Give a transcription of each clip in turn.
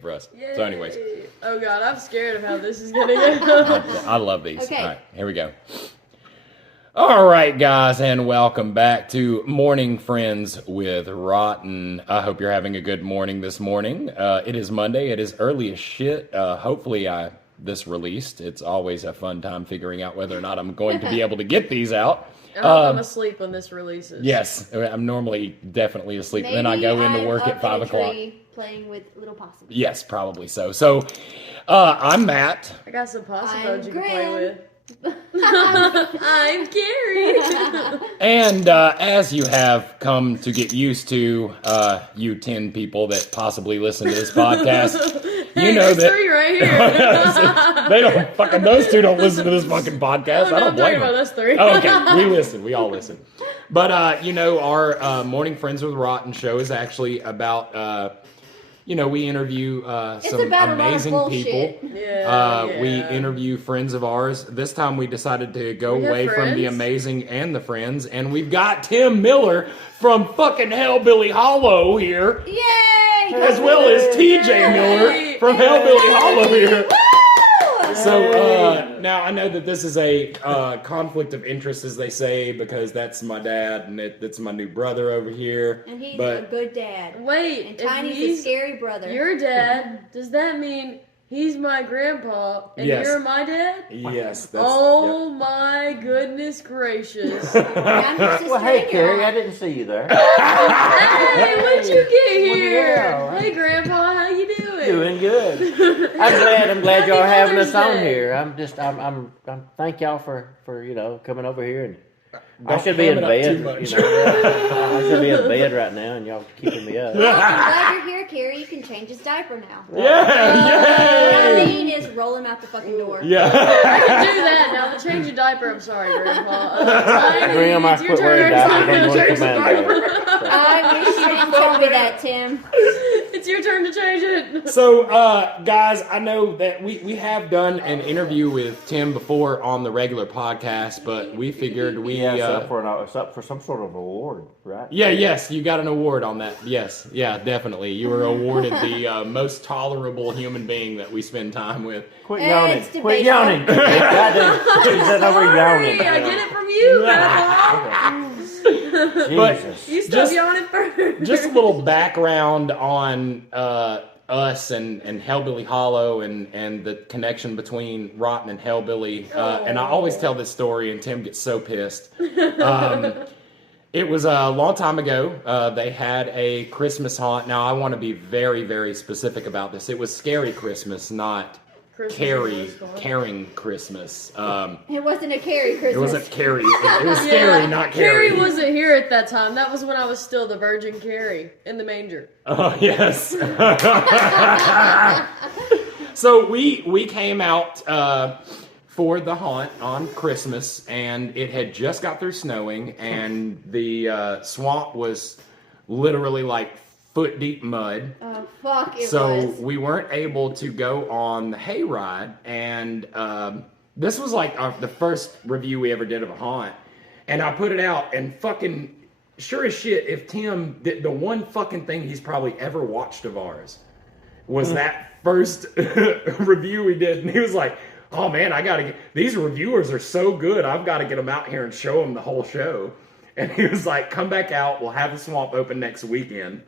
for us. Yay. So anyways. Oh God, I'm scared of how this is gonna go. I love these. Okay. All right, here we go. All right, guys, and welcome back to Morning Friends with Rotten. I hope you're having a good morning this morning. It is Monday. It is early as shit. Hopefully this released. It's always a fun time figuring out whether or not I'm going to be able to get these out. I hope I'm asleep when this releases. Yes, I'm normally definitely asleep. Maybe Then I go into I'm work up at 5 in a o'clock. tree playing with little possums. Yes, probably so. So, I'm Matt. I got some possum I'm bones you can play Grim. with. I'm Carrie. And as you have come to get used to, you 10 people that possibly listen to this podcast, you know there's that 3 right here. they don't fucking, those two don't listen to this fucking podcast. Oh, no, I don't I'm talking blame about them. us 3. Oh, okay, we listen. We all listen. But, our Morning Friends with Rotten show is actually about, we interview some about a lot of amazing people. bullshit. Yeah, We yeah. interview friends of ours. This time we decided to go We have away from the friends? amazing and the friends, and we've got Tim Miller from fucking Hellbilly Hollow here, Yay! as well as TJ Miller from Hellbilly Hollow here. Woo! So now I know that this is a conflict of interest, as they say, because that's my dad and that's my new brother over here. And he's a But good dad. Wait, And if Tiny's a he's scary brother. your dad, does that mean he's my grandpa and Yes. you're my dad? yes, that's Oh my goodness gracious. And I'm your sister Well, hey, in Carrie, law. I didn't see you there. Hey, when'd you get here? yeah. Hey grandpa, how you doing? Doing good. I'm glad y'all Happy having us Mother's on Day. here. I'm thank y'all for coming over here, and I Don't should be in ham it up bed. too much. I should be in bed right now, and y'all keeping me up. Well, I'm glad you're here, Carrie. You can change his diaper now. yeah, What I yay! mean is roll him out the fucking door. Yeah. I can do that now. The change of diaper. I'm sorry, grandpa. Tiny, Graham, I it's your quit wearing turn. diapers. I'm going Change the commando. I wish you didn't tell me that, Tim. It's your turn to change it. So, guys, I know that we have done an interview with Tim before on the regular podcast, but we figured It's up for some sort of award, right? yes, you got an award on that. Yes, yeah, definitely. You were awarded the most tolerable human being that we spend time with. Quit It's yawning. debatable. Quit yawning. Goddamn. She's sitting over yawning. Sorry, I get it from you, grandpa. Jesus. You stop Just- yawning first. Just a little background on us and Hellbilly Hollow and the connection between Rotten and Hellbilly. And I always tell this story, and Tim gets so pissed. It was a long time ago. They had a Christmas haunt. Now, I want to be very, very specific about this. It was Scary Christmas, not caring Christmas. It wasn't a Carrie Christmas. It wasn't Carrie. It was scary, not Carrie. Carrie wasn't here at that time. That was when I was still the Virgin Carrie in the manger. Oh, yes. So we came out for the haunt on Christmas, and it had just got through snowing, and the swamp was literally like foot deep mud. Oh, fuck, it So was. we weren't able to go on the hayride, and this was like the first review we ever did of a haunt, and I put it out, and fucking sure as shit, if Tim did the one fucking thing he's probably ever watched of ours was that first review we did, and he was like, oh man, I gotta get, these reviewers are so good, I've got to get them out here and show them the whole show. And he was like, come back out, we'll have the swamp open next weekend.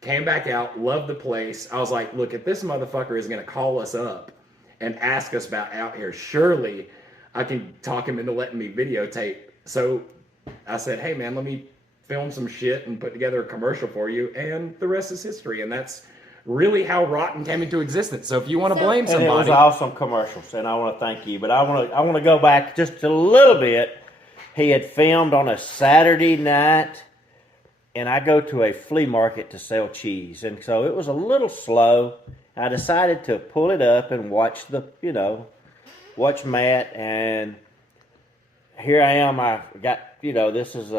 Came back out, loved the place. I was like, look, if this motherfucker is going to call us up and ask us about out here, surely I can talk him into letting me videotape. So I said, hey, man, let me film some shit and put together a commercial for you. And the rest is history. And that's really how Rotten came into existence. So if you want to blame And it was somebody. awesome commercials, and I want to thank you. But I want to go back just a little bit. He had filmed on a Saturday night, and I go to a flea market to sell cheese, and so it was a little slow. I decided to pull it up and watch watch Matt, and here I am. I got this is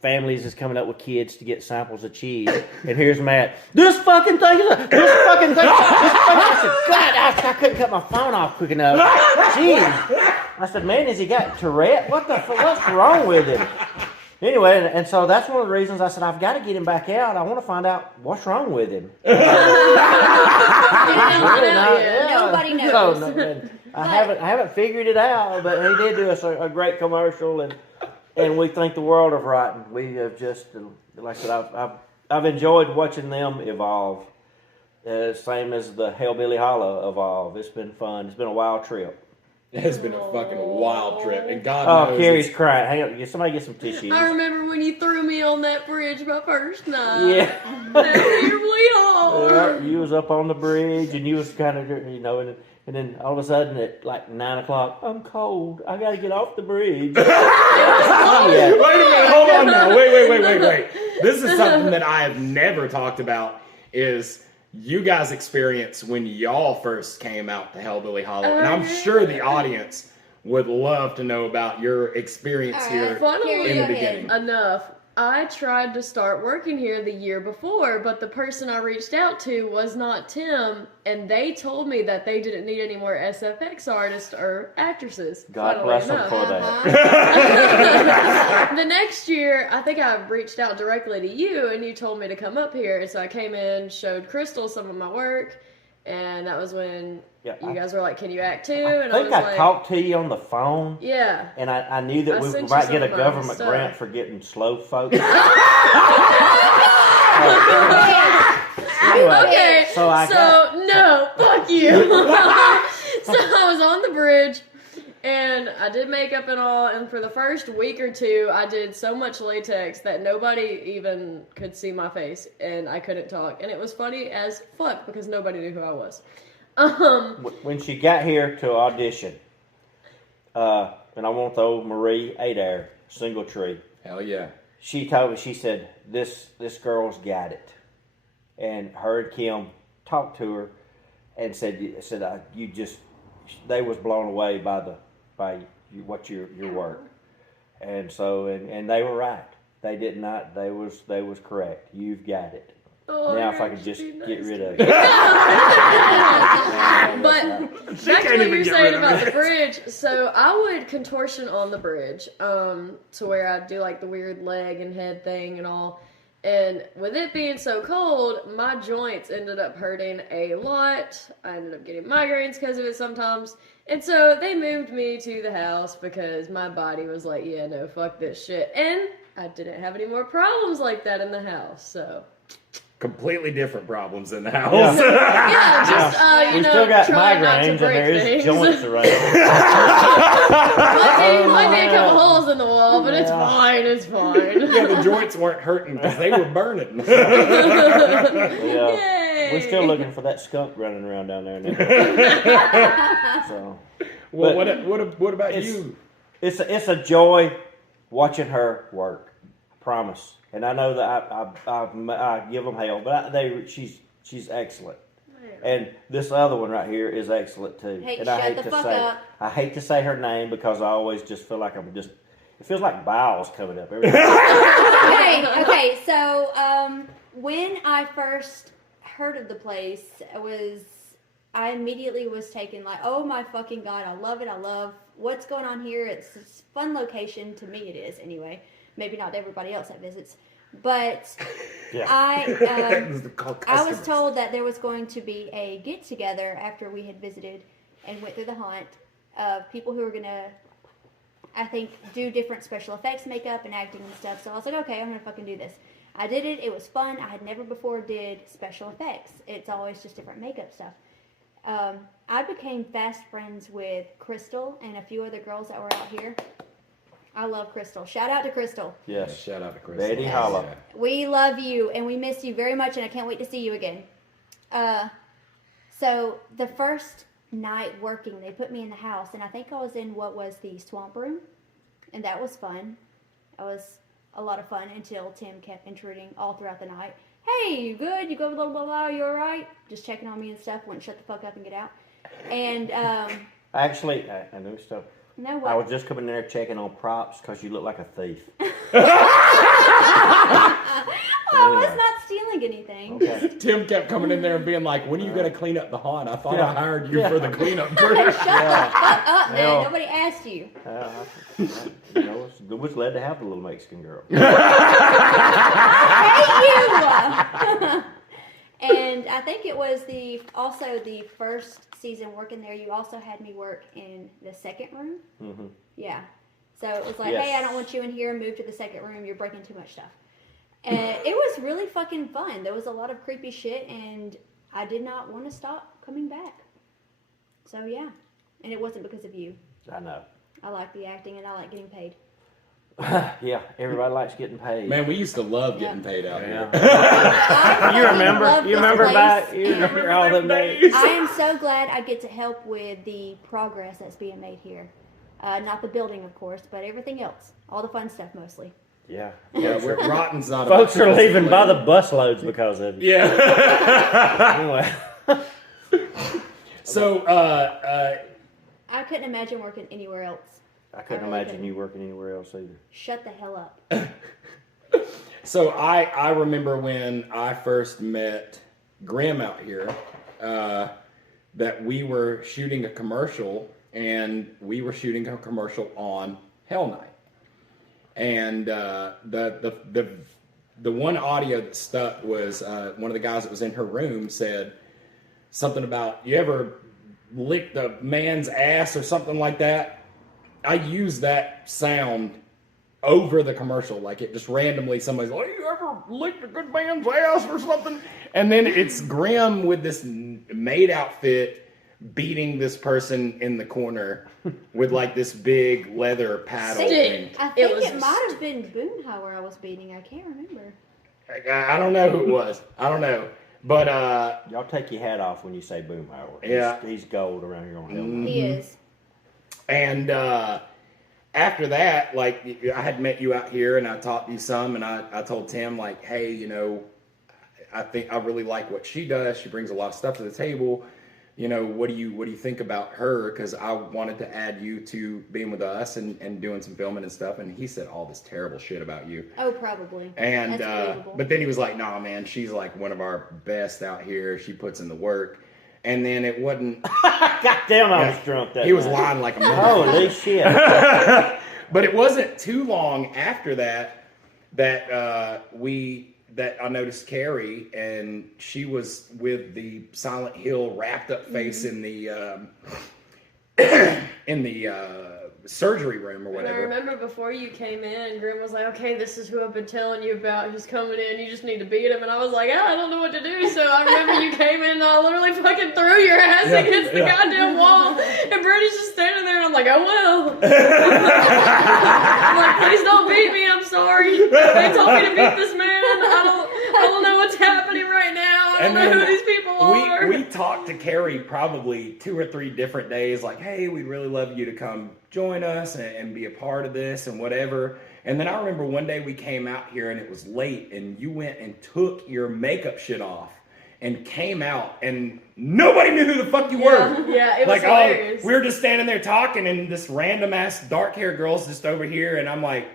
families is coming up with kids to get samples of cheese, and here's Matt. This fucking thing. I said, God, I couldn't cut my phone off quick enough. Jeez. I said, man, has he got Tourette? What's wrong with him? Anyway, and so that's one of the reasons I said, I've got to get him back out. I want to find out what's wrong with him. So, no, and I haven't figured it out, but he did do us a great commercial, and we think the world of ROTN. We have just, like I said, I've enjoyed watching them evolve. Same as the Hellbilly Hollow evolve. It's been fun. It's been a wild trip. It's been a fucking wild trip, and God knows. Oh, Carrie's crying. Hang on, somebody get some tissues. I remember when you threw me on that bridge my first night. Yeah. Terribly hard. Yeah, you was up on the bridge, and you was kind of, and then all of a sudden at like 9 o'clock, I'm cold. I got to get off the bridge. Yeah. Wait a minute, hold on now. Wait. This is something that I have never talked about, is you guys' experience when y'all first came out to Hellbilly Hollow. And I'm sure the audience would love to know about your experience here Funnily in the beginning. enough, I tried to start working here the year before, but the person I reached out to was not Tim, and they told me that they didn't need any more SFX artists or actresses. God bless them for that. The next year, I think I reached out directly to you, and you told me to come up here, and so I came in, showed Crystal some of my work, and that was when you guys were like, "Can you act too?" And I think was I like, talked to you on the phone. Yeah. And I knew that I we sent you might some get a of my government stuff. grant for getting slow folks. Okay, So no, fuck you. So I was on the bridge, and I did makeup and all, and for the first week or two, I did so much latex that nobody even could see my face, and I couldn't talk, and it was funny as fuck because nobody knew who I was. When she got here to audition, and I won't throw Marie Adair, Single Tree. Hell yeah. She told me, she said, this girl's got it. And her and Kim talked to her and said they was blown away by your work. And so, and they were right. They did not, they was correct. You've got it. Oh, now if I could just get rid of it. But back to what you were saying about the bridge, so I would contortion on the bridge, to where I'd do like the weird leg and head thing and all. And with it being so cold, my joints ended up hurting a lot. I ended up getting migraines because of it sometimes. And so they moved me to the house because my body was like, yeah, no, fuck this shit. And I didn't have any more problems like that in the house, so. Completely different problems in the house. Yeah, just, we still got try not to migraines and break there's things. joints around. might be a couple holes in the wall, but it's fine, it's fine. Yeah, the joints weren't hurting because they were burning. Yay. We're still looking for that skunk running around down there now. So, Well, what about you? It's a joy watching her work. I promise. And I know that I give them hell, but she's excellent. And this other one right here is excellent too. Hey, and I hate to say her name because I always just feel like it feels like bowels coming up. Okay. So when I first heard of the place, I immediately was taken like, oh my fucking god, I love it. I love what's going on here. It's a fun location to me. It is anyway. Maybe not to everybody else that visits, but Yeah. I was told told that there was going to be a get together after we had visited and went through the haunt of people who were gonna, I think, do different special effects, makeup, and acting and stuff. So I was like, okay, I'm gonna fucking do this. I did it. It was fun. I had never before did special effects. It's always just different makeup stuff. I became fast friends with Crystal and a few other girls that were out here. I love Crystal. Shout out to Crystal. Yes. Shout out to Chris. Betty Hollow. We love you and we miss you very much and I can't wait to see you again. So the first night working, they put me in the house and I think I was in what was the swamp room and that was fun. That was a lot of fun until Tim kept intruding all throughout the night. Hey, you good? You go blah, blah, blah, you alright? Just checking on me and stuff. Wouldn't shut the fuck up and get out. And, Actually, I know stuff. no what? I was just coming in there checking on props because you look like a thief. I was not stealing anything. Okay. Tim kept coming in there and being like, when are you going to clean up the haunt? I thought Yeah. I hired you Yeah. for the cleanup crew. Shut the fuck up, man. Hell. Nobody asked you. It was glad to have the little Mexican girl. I hate you! And I think it was also the first season working there. You also had me work in the second room. Mm-hmm. Yeah. So it was like, Yes. hey, I don't want you in here. Move to the second room. You're breaking too much stuff. And it was really fucking fun. There was a lot of creepy shit, and I did not want to stop coming back. So yeah, and it wasn't because of you. I know. I like the acting, and I like getting paid. Yeah, everybody likes getting paid. Man, we used to love getting paid out here. You remember? Love You this remember place, back? You and remember all them days? I am so glad I get to help with the progress that's being made here. Not the building, of course, but everything else. All the fun stuff, mostly. Yeah. Yeah, Rotten's not. Folks about are leaving by the busloads because of you. Yeah. Anyway, So, I couldn't imagine working anywhere else. I couldn't really imagine you working anywhere else either. Shut the hell up. so I remember when I first met Grim out here, that we were shooting a commercial, and we were shooting a commercial on Hell Night. And the one audio that stuck was one of the guys that was in her room said something about, you ever licked a man's ass or something like that? I use that sound over the commercial, like it just randomly somebody's like, you ever licked a good man's ass or something? And then it's Grim with this maid outfit beating this person in the corner with like this big leather paddle thing. I think it might have been Boomhauer I was beating. I can't remember. I don't know who it was. I don't know. But Y'all take your hat off when you say Boomhauer. Yeah. He's gold around here on Hell. He is. And after that, like, I had met you out here and I taught you some, and I told Tim, like, hey, you know, I think I really like what she does. She brings a lot of stuff to the table. You know, what do you think about her? Because I wanted to add you to being with us and doing some filming and stuff. And he said all this terrible shit about you. Oh, probably. And That's believable. but then he was like, nah, man, she's like one of our best out here. She puts in the work. And then it wasn't. God damn, I was drunk that He was night. lying like a Holy shit. But it wasn't too long after that that I noticed Carrie, and she was with the Silent Hill wrapped up face in the surgery room or And I whatever. remember before you came in, Grim was like, okay, this is who I've been telling you about. He's coming in. You just need to beat him. And I was like, I don't know what to do. So I remember you came in and I literally fucking threw your ass against the goddamn wall. And Brittany's just standing there and I'm like, oh well. I'm like, please don't beat me. I'm sorry. They told me to beat this man. I don't know what's happening right now. I don't know who these people are. We talked to Carrie probably 2 or 3 different days, like, hey, we'd really love you to come join us and be a part of this and whatever. And then I remember one day we came out here and it was late, and you went and took your makeup shit off and came out, and nobody knew who the fuck you were. Yeah, it was hilarious. We were just standing there talking, and this random ass dark haired girl's just over here, and I'm like,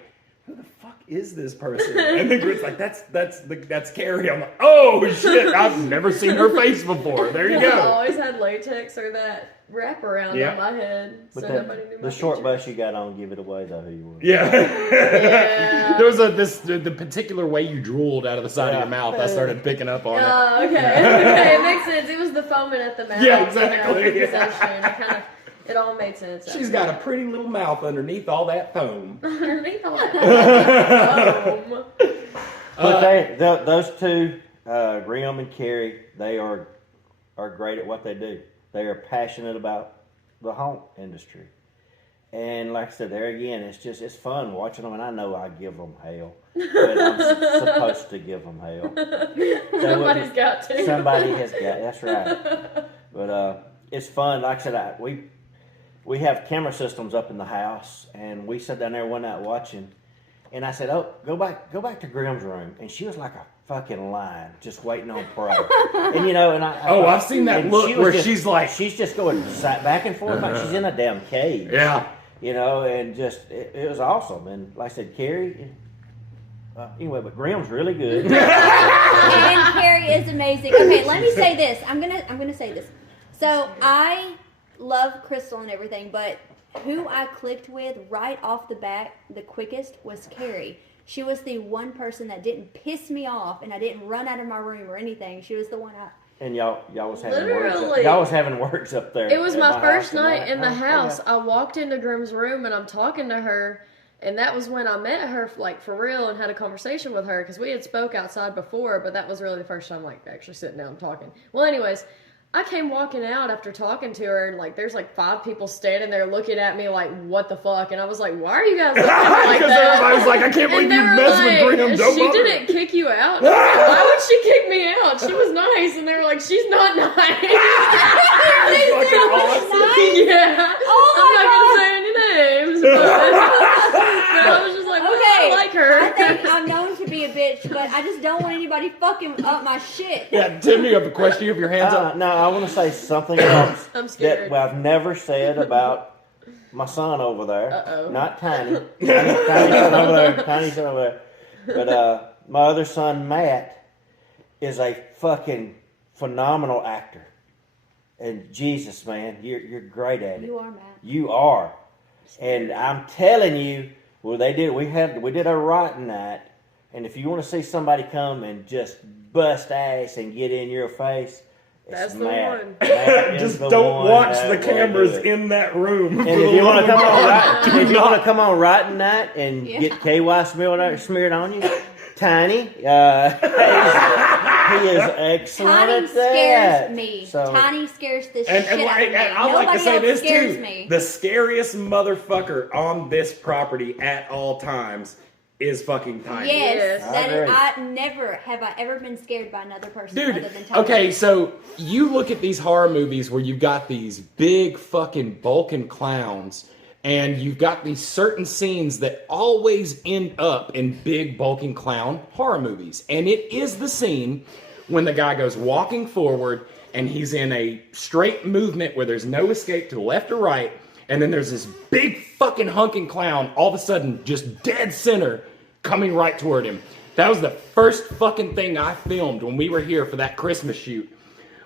who the fuck is this person? And then Grit's like, that's Carrie. I'm like, oh shit, I've never seen her face before. There you I go. always had latex or that wrap around on my head, so But nobody knew my the short features. bus you got on, give it away though who you were. Yeah. Yeah. There was the particular way you drooled out of the side of your mouth. I started picking up on it. Oh, okay. Okay, it makes sense. It was the foaming at the mouth. Yeah, exactly. It it all made sense. She's got a pretty little mouth underneath all that foam. underneath all that foam. But those two, Grim and Carrie, they are great at what they do. They are passionate about the haunt industry. And like I said, there again, it's fun watching them, and I know I give them hell. But I'm supposed to give them hell. Somebody's got to. Somebody has got, that's right. But it's fun. Like I said, we have camera systems up in the house, and we sat down there one night watching, and I said, oh, go back to Grim's room. And she was like a fucking lion, just waiting on prey. And you know, and I've seen that look where she's like, she's just going back and forth like she's in a damn cage. Yeah. You know, and just it was awesome. And like I said, Carrie. Anyway, but Grim's really good. And Carrie is amazing. Okay, let me say this. I'm gonna say this. So I love Crystal and everything, but who I clicked with right off the bat the quickest was Carrie. She was the one person that didn't piss me off, and I didn't run out of my room or anything. She was the one And y'all was having words. Literally. Y'all was having words up there. It was at my first house night in the Oh, house. yeah. I walked into Grim's room and I'm talking to her, and that was when I met her, like, for real, and had a conversation with her, because we had spoke outside before, but that was really the first time, like, actually sitting down and talking. Well, anyways, I came walking out after talking to her, and, like, there's, like, 5 people standing there looking at me like, what the fuck? And I was like, why are you guys looking at me like Because that? everybody's like, I can't believe And they you were messed like, with Grim. Don't she bother. didn't kick you out. And I was like, why would she kick me out? She was nice. And they were like, she's not nice. That's fucking awesome. Yeah. Oh I'm my not going to say any names. But I was just like, well, Okay, I like her. I think I'm known to be a bitch, but I just don't want anybody fucking up my shit. Yeah, Tim, you have a question? You have your hands up. No, I want to say something else I'm scared. that I've never said about my son over there. Uh-oh. Not Tiny. Tiny's son over there. Tiny's son over there. But my other son, Matt, is a fucking phenomenal actor. And Jesus, man, you're great at it. You are, Matt. You are. And I'm telling you, well, we did a ROTN night, and if you want to see somebody come and just bust ass and get in your face, it's That's the Matt. one. Matt is Just the don't one watch that the will cameras do it. in that room. And if you want to come on if you want to come on ROTN night and Yeah. get KY smeared on you, Tiny, he is excellent Tiny at that. scares me. So, Tiny scares the And shit out of me. I like to Nobody say else this scares too. me. The scariest motherfucker on this property at all times is fucking Tiny. Yes, Yes. that I is. agree. I never have I ever been scared by another person Dude, other than Tiny. okay, so you look at these horror movies where you've got these big fucking bulking clowns, and you've got these certain scenes that always end up in big bulking clown horror movies. And it is the scene when the guy goes walking forward and he's in a straight movement where there's no escape to the left or right, and then there's this big fucking hunking clown all of a sudden just dead center coming right toward him. That was the first fucking thing I filmed when we were here for that Christmas shoot.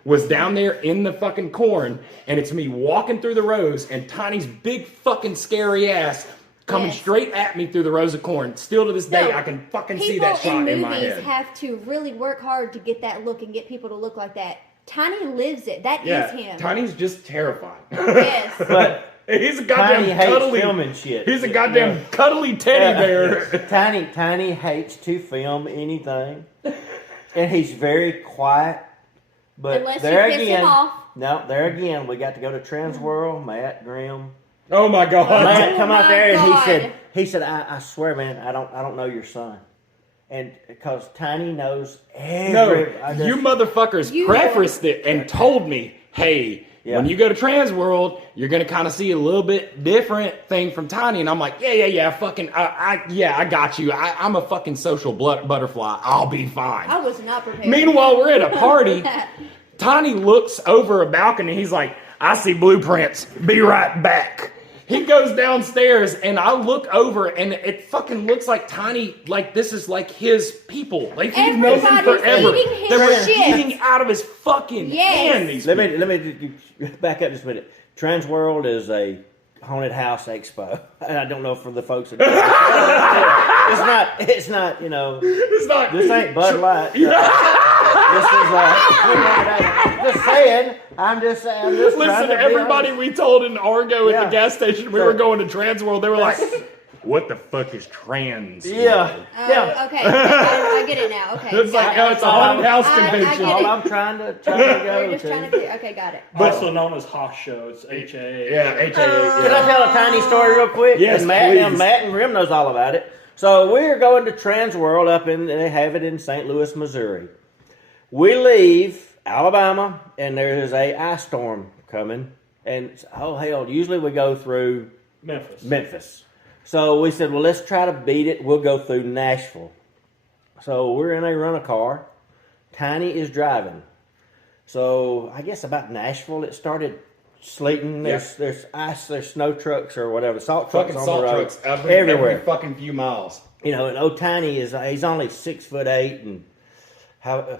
Was down there in the fucking corn, and it's me walking through the rows, and Tiny's big fucking scary ass coming Yes. straight at me through the rows of corn. Still to this day, No, I can fucking see people that shot in my movies head. have to really work hard to get that look and get people to look like that. Tiny lives it. That is Yeah, him. Tiny's just terrifying. Yes. but He's a Tiny goddamn hates cuddly. filming shit. He's a goddamn cuddly teddy bear. Tiny hates to film anything, and he's very quiet. But Unless there you piss again, him off. no, there again, we got to go to Transworld. Matt Grimm, Oh my god. Matt come out my there, and God. he said, I swear, man, I don't know your son, and because Tiny knows No, every. you motherfuckers You- prefaced it and told me, hey, Yeah. when you go to Transworld, you're gonna kind of see a little bit different thing from Tiny, and I'm like, I got you. I'm a fucking social butterfly. I'll be fine. I was not prepared. Meanwhile, we're at a party. Tiny looks over a balcony. He's like, I see blueprints. Be right back. He goes downstairs, and I look over, and it fucking looks like Tiny, like this is like his people. Like he's known him Everybody's forever. eating his They were shit. eating out of his fucking Yes. hand. These Let people. me back up just a minute. Transworld is a haunted house expo. And I don't know for the folks that it's not, you know, It's not. this ain't Bud Light. This is just saying. I'm just trying Listen, to be everybody honest. we told in Argo at Yeah. the gas station we were going to Transworld, they were like, what the fuck is trans? Yeah. Oh, Yeah. okay. I get it now. Okay. It's got like, it. oh, it's a haunted house I convention. get All it. I'm trying to We're go just trying to to. figure. Okay, got it. Also known as Hosh Show. It's HA. Yeah, HAA. Can I tell a tiny story real quick? Yes, and Matt, please. Matt and Grim knows all about it. So we're going to Transworld up in, they have it in St. Louis, Missouri. We leave Alabama, and there's a ice storm coming. And, oh, hell, usually we go through Memphis. So we said, well, let's try to beat it. We'll go through Nashville. So we're in a rental car. Tiny is driving. So I guess about Nashville, it started sleeting. There's ice, there's snow trucks or whatever, salt trucks Fucking on salt the road. trucks everywhere. every fucking few miles. You know, and old Tiny he's only 6'8" and how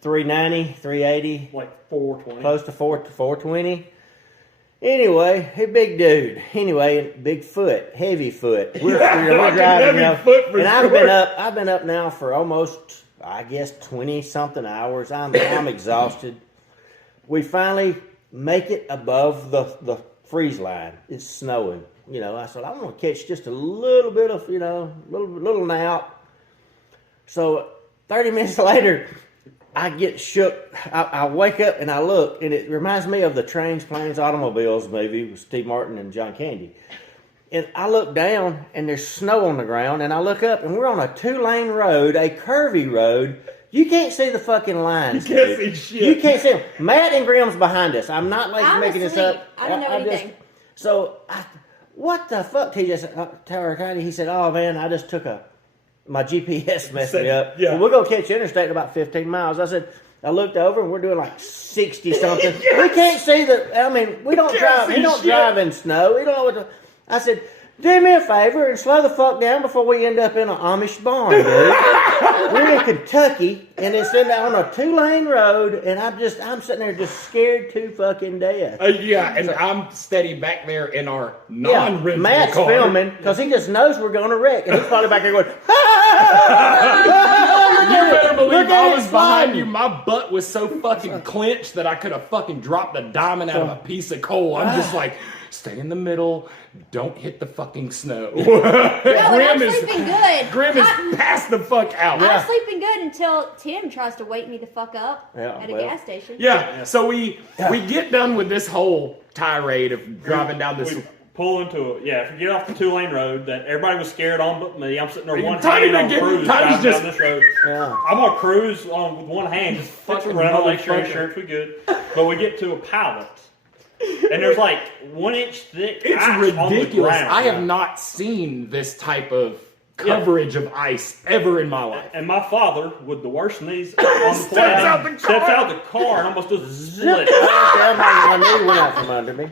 390, 380, Like 420. close to 420. Anyway, a big dude. Anyway, big foot, heavy foot. We're driving, heavy foot for and sure. I've been up now for almost, I guess, 20-something hours. I'm exhausted. We finally make it above the freeze line. It's snowing. I said I'm gonna catch just a little bit of little nap. So 30 minutes later, I get shook. I wake up and I look, and it reminds me of the Trains, Planes, Automobiles movie with Steve Martin and John Candy. And I look down, and there's snow on the ground, and I look up, and we're on a 2-lane road, a curvy road. You can't see the fucking lines. You can't dude. see shit. You can't see them. Matt and Grimm's behind us. I'm not I'm making this asleep. up. I don't know anything. What the fuck? He just he said, "Oh man, I just took my GPS messed me up. Yeah. Well, we're gonna catch interstate in about 15 miles." I said, I looked over and we're doing like 60 something. We can't see we don't drive. We don't drive in snow. We don't know what to. I said, do me a favor and slow the fuck down before we end up in an Amish barn, dude. We're in Kentucky and it's on a 2-lane road, and I'm sitting there just scared to fucking death. And I'm steady back there in our non-rental Matt's car. filming because he just knows we're going to wreck, and he's probably back there going, You better believe Look at I it was behind you. My butt was so fucking clenched that I could have fucking dropped a diamond out of a piece of coal. I'm just like, stay in the middle. Don't hit the fucking snow. No, and I'm sleeping good. Grim is passed the fuck out. I'm sleeping good until Tim tries to wake me the fuck up at a gas station. Yeah, so we get done with this whole tirade of driving down this. We pull into it. Yeah, if you get off the 2-lane road that everybody was scared on but me, I'm sitting there Are you one tired hand on again? cruise Tired driving just- down this road. Yeah. I'm on cruise on with one hand, just fucking around, make sure motherfucker. insurance we good. But we get to a pallet, and there's like 1 inch thick It's ice on the ridiculous. ground. I have not seen this type of coverage of ice ever in my life. And my father, with the worst knees on the Steps planet, out the car. steps out the car and almost does a split. My knee went out from under me.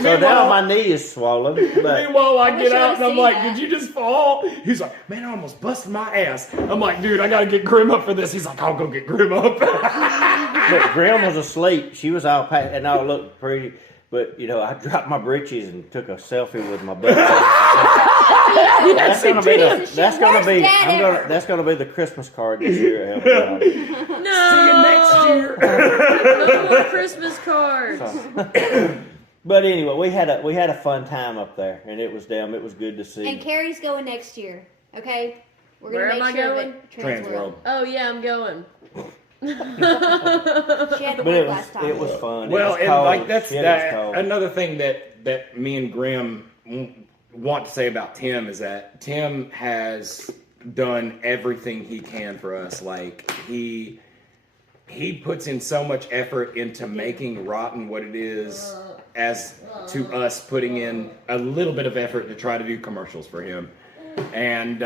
So now my knee is swollen. But Meanwhile, I wish get I out would've and I'm seen like, that. did you just fall? He's like, man, I almost busted my ass. I'm like, dude, I gotta get Grim up for this. He's like, I'll go get Grim up. But Grim was asleep. She was all packed, and I looked pretty. But I dropped my britches and took a selfie with my butt. That's gonna be that's gonna be the Christmas card this year. No. See you next year. No more Christmas cards. But anyway, we had a fun time up there, and it was good to see. And Carrie's going next year. Okay, we're gonna Where am make I sure going? that Transworld. Oh yeah, I'm going. She had to But work last time. it was fun. Well, it was and cold. like that's Shit, it was cold. another thing that me and Grim want to say about Tim is that Tim has done everything he can for us. Like he puts in so much effort into making Rotten what it is, as to us putting in a little bit of effort to try to do commercials for him. And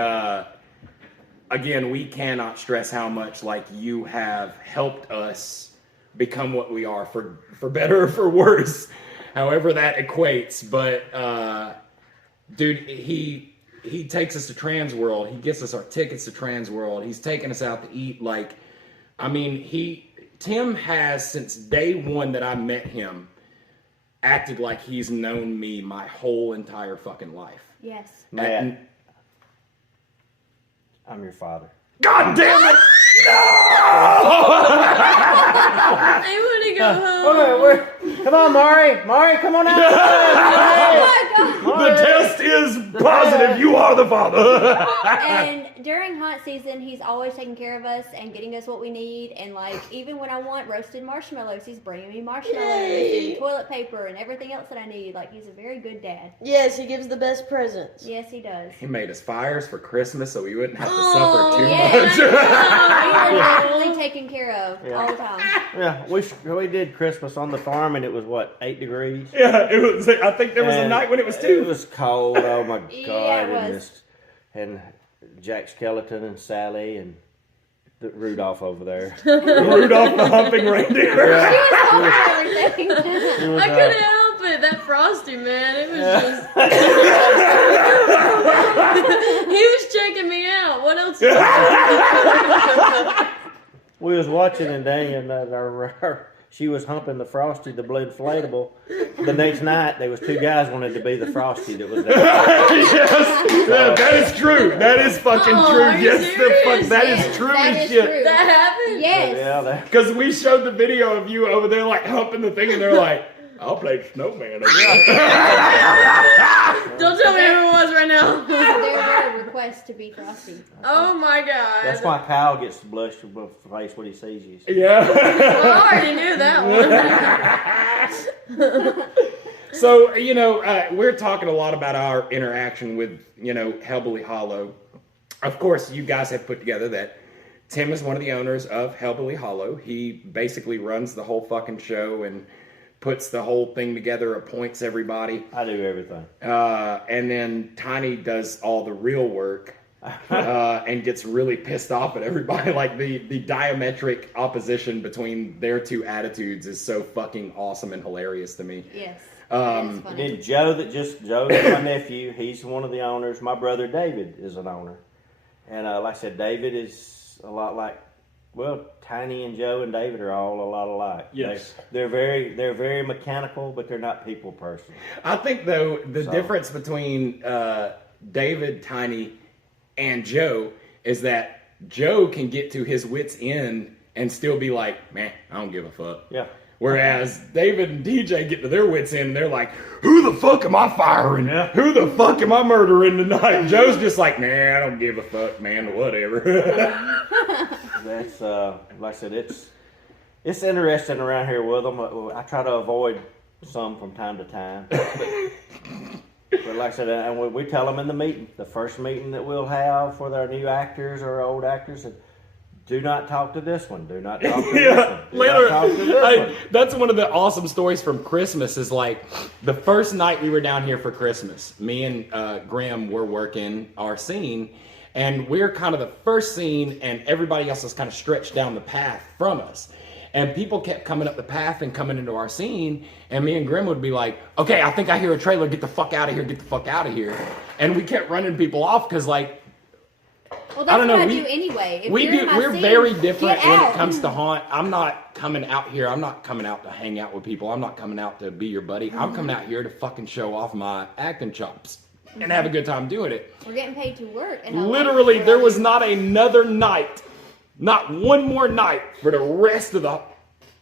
again, we cannot stress how much you have helped us become what we are, for better or for worse, however that equates. But dude, he takes us to Transworld. He gets us our tickets to Transworld. He's taking us out to eat. Tim has, since day one that I met him, acted like he's known me my whole entire fucking life. Yes. Matt, I'm your father. God damn it! I want to go home. Come on, Mari. Mari, come on out. The test is positive. You are the father. And during hunt season, he's always taking care of us and getting us what we need. And even when I want roasted marshmallows, he's bringing me marshmallows Yay. and toilet paper and everything else that I need. He's a very good dad. Yes, he gives the best presents. Yes, he does. He made us fires for Christmas so we wouldn't have to suffer too yeah. much. We were definitely taken care of all the time. Yeah, we did Christmas on the farm, and it was 8 degrees. Yeah, it was. I think there was a And night when it was It 2. was cold. Oh my god! Yeah, it and, was. and Jack Skeleton and Sally and Rudolph over there. Rudolph the humping reindeer. She was over everything. It was, I couldn't help it. That Frosty man, it was just. He was checking me out. What else? we was watching, and dang, and she was humping the Frosty, the blue inflatable. The next night, there was 2 guys wanted to be the Frosty that was there. Yes, that is true. That is fucking true. Are you Yes, serious? that Yes, is true that as is shit. true. That happened? Yes. Yeah, that, Because we showed the video of you over there like humping the thing, and they're like, "I'll play snowman." Don't tell me who it was right now. There were requests to be Frosty. Oh my god. that's why Kyle gets blushed with the face when he sees you. Yeah. Well, I already knew that one. So, we're talking a lot about our interaction with, Hellbilly Hollow. Of course, you guys have put together that Tim is one of the owners of Hellbilly Hollow. He basically runs the whole fucking show and puts the whole thing together, appoints everybody. I do everything. And then Tiny does all the real work and gets really pissed off at everybody. Like the diametric opposition between their two attitudes is so fucking awesome and hilarious to me. Yes. Um, That's funny. Then Joe is my nephew. He's one of the owners. My brother David is an owner. And like I said, David is a lot like, well, Tiny and Joe and David are all a lot alike. Yes. They're very mechanical, but they're not people person. I think though the difference between David, Tiny, and Joe is that Joe can get to his wits' end and still be like, man, I don't give a fuck. Yeah. Whereas David and DJ get to their wits' end and they're like, who the fuck am I firing? Yeah. Who the fuck am I murdering tonight? And Joe's just like, man, I don't give a fuck, man, whatever. That's like I said, it's interesting around here with them. I try to avoid some from time to time, but like I said, and we tell them in the meeting, the first meeting that we'll have for our new actors or old actors, do not talk to this one. Do not talk to this one. Do not talk to this one. That's one of the awesome stories from Christmas is like the first night we were down here for Christmas, me and Graham were working our scene, and we're kind of the first scene, and everybody else is kind of stretched down the path from us. And people kept coming up the path and coming into our scene, and me and Grim would be like, okay, I think I hear a trailer, get the fuck out of here, get the fuck out of here. And we kept running people off because like, Well, that's I don't know. what I We do anyway. If we you're in do. my We're scene, very different get when out. it comes to haunt. I'm not coming out here. I'm not coming out to hang out with people. I'm not coming out to be your buddy. I'm coming out here to fucking show off my acting chops and have a good time doing it. We're getting paid to work. And I like Literally, what there I was do. not another night, not one more night for the rest of the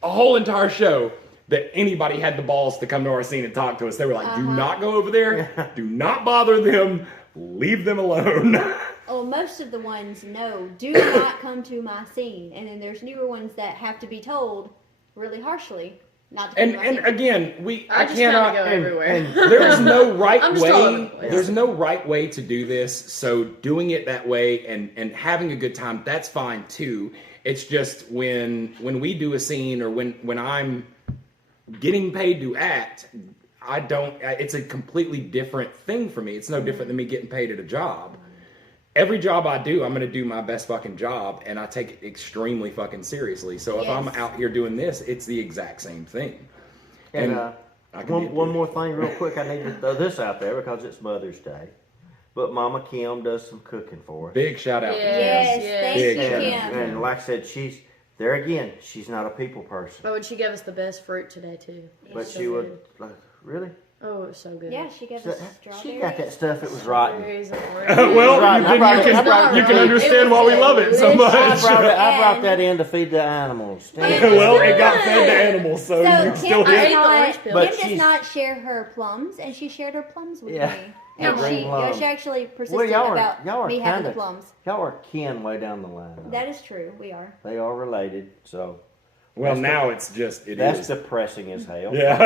whole entire show that anybody had the balls to come to our scene and talk to us. They were like, do not go over there. Do not bother them. Leave them alone. Oh, most of the ones no, do not come to my scene, and then there's newer ones that have to be told really harshly not to come And to my scene. again, I just cannot kind of go everywhere. There is no right I'm just all over way. the place. There's no right way to do this. So doing it that way and having a good time, that's fine too. It's just when we do a scene or when I'm getting paid to act, I don't. It's a completely different thing for me. It's no different than me getting paid at a job. Every job I do, I'm going to do my best fucking job, and I take it extremely fucking seriously. So if I'm Yes. out here doing this, it's the exact same thing. And I can get one through. more thing, real quick, I need to throw this out there because it's Mother's Day. But Mama Kim does some cooking for us. Big shout out. Yes, to Yes. thank Big you, shout And, Kim. and like I said, she's there again. She's not a people person, Oh, and she gave us the best fruit today too. but So she would good. like, really. Oh, it was so good. Yeah, she gave So, us strawberries. she got that stuff. It was rotten. Strawberries and Kim. Well, Right, I brought it- I brought it- you can It understand was why we love it so delicious. much. I brought that in to feed the animals. And- Well, it got good. fed to animals, so So you Kim still does I ate hit. the not, orange peel. But Kim does she's- not share her plums, and she shared her plums with Yeah. me. Yeah, And green plums. she actually Well, persisted y'all about are me having the kinda- plums. Y'all are kin way down the line. though. That is true. We are. They are related, so Well, That's now it's just it that's is. depressing as hell. Yeah.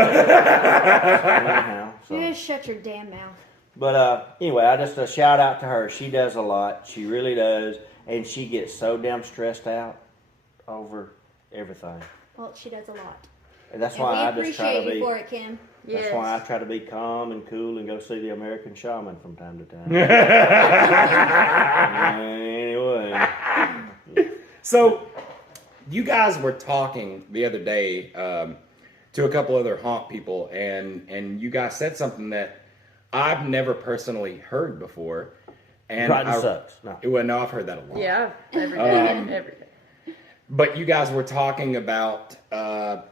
Anyhow, so. You just shut your damn mouth. But anyway, I just a shout out to her. She does a lot. She really does, and she gets so damn stressed out over everything. Well, she does a lot. And that's And why I we just try appreciate to you be. for it, Kim. That's Yes. why I try to be calm and cool and go see the American Shaman from time to time. Anyway, So, you guys were talking the other day to a couple other haunt people, and you guys said something that I've never personally heard before. And Rotten sucks. No. Well, no, I've heard that a lot. Yeah, every day, every day. But you guys were talking about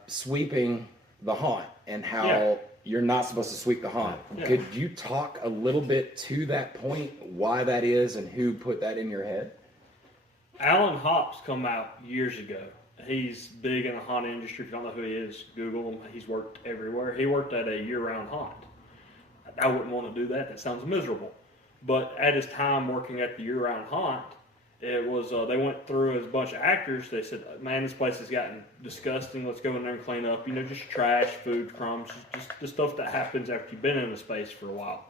sweeping the haunt and how you're not supposed to sweep the haunt. Yeah. Could you talk a little bit to that point, why that is and who put that in your head? Alan Hops come out years ago. He's big in the haunt industry. If you don't know who he is, Google him. He's worked everywhere. He worked at a year-round haunt. I wouldn't want to do that. That sounds miserable. But at his time working at the year-round haunt, it was they went through as a bunch of actors. They said, "Man, this place has gotten disgusting. Let's go in there and clean up. You know, just trash, food, crumbs, just the stuff that happens after you've been in the space for a while."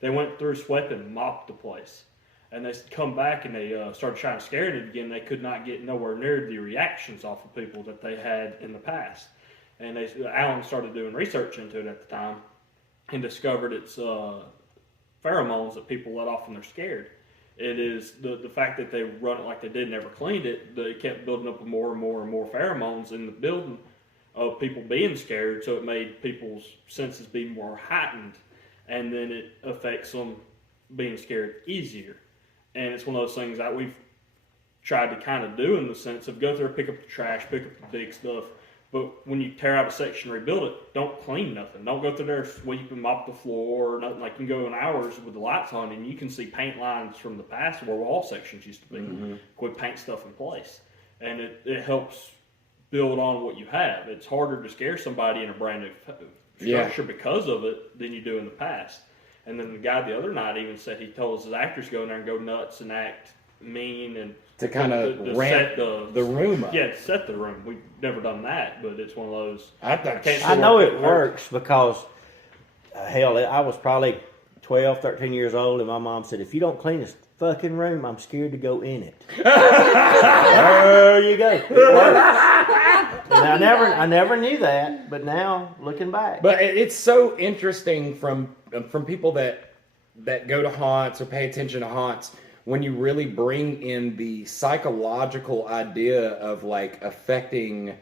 They went through, swept and mopped the place. And they come back and they started trying to scare it again. They could not get nowhere near the reactions off of people that they had in the past. And Alan started doing research into it at the time and discovered it's pheromones that people let off when they're scared. It is the fact that they run it like they did, never cleaned it, they kept building up more and more and more pheromones in the building of people being scared, so it made people's senses be more heightened, and then it affects them being scared easier. And it's one of those things that we've tried to kind of do in the sense of go through, pick up the trash, pick up the big stuff. But when you tear out a section, rebuild it, don't clean nothing. Don't go through there, sweep and mop the floor or nothing. Like you can go in hours with the lights on and you can see paint lines from the past where wall sections used to be. Mm-hmm. Quit paint stuff in place. And it helps build on what you have. It's harder to scare somebody in a brand new structure because of it than you do in the past. And then the guy the other night even said he told his actors go in there and go nuts and act mean and to kind of ramp the room up. Yeah, set the room. We've never done that, but it's one of those. I know it works because, hell, I was probably 12, 13 years old, and my mom said, if you don't clean this fucking room, I'm scared to go in it. There you go. It works. And I never knew that, but now looking back. But it's so interesting from people that go to haunts or pay attention to haunts, when you really bring in the psychological idea of like affecting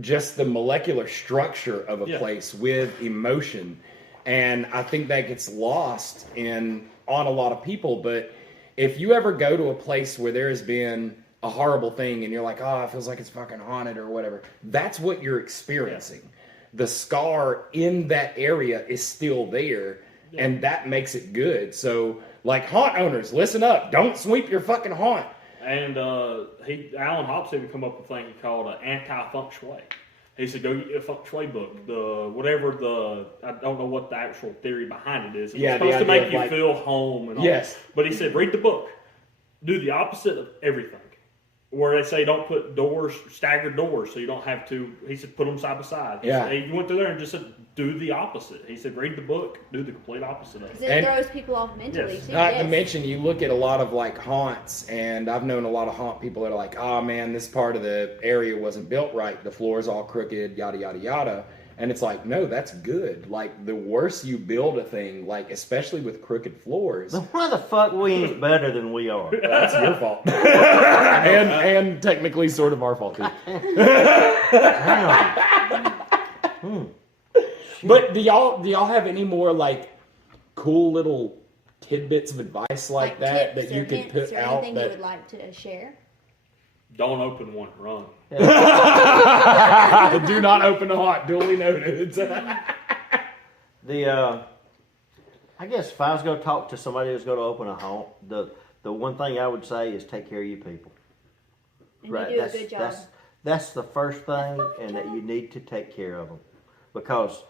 just the molecular structure of a place with emotion. And I think that gets lost on a lot of people. But if you ever go to a place where there has been a horrible thing and you're like, oh, it feels like it's fucking haunted or whatever, that's what you're experiencing. The scar in that area is still there, and that makes it good. So, like, haunt owners, listen up. Don't sweep your fucking haunt. And Alan Hops even come up with a thing he called anti-feng shui. He said, go get you a feng shui book. I don't know what the actual theory behind it is. It's supposed to make you feel home and all. Yes. But he said, read the book. Do the opposite of everything. Where they say don't put staggered doors, so you don't have to. He said put them side by side. He went through there and just said do the opposite. He said read the book, do the complete opposite of it. It throws people off mentally too. Not to mention, you look at a lot of like haunts, and I've known a lot of haunt people that are like, oh man, this part of the area wasn't built right. The floor is all crooked, yada yada yada. And it's like, no, that's good. Like, the worse you build a thing, like, especially with crooked floors. Why the fuck we ain't better than we are? That's your fault. and technically sort of our fault, too. But do y'all have any more, like, cool little tidbits of advice like that you could put out? Anything you would like to share? Don't open one, run. Do not open a haunt, duly noted. I guess if I was going to talk to somebody who's going to open a haunt, the one thing I would say is take care of your people. And right? You do a good job. That's the first thing, and that you need to take care of them. Because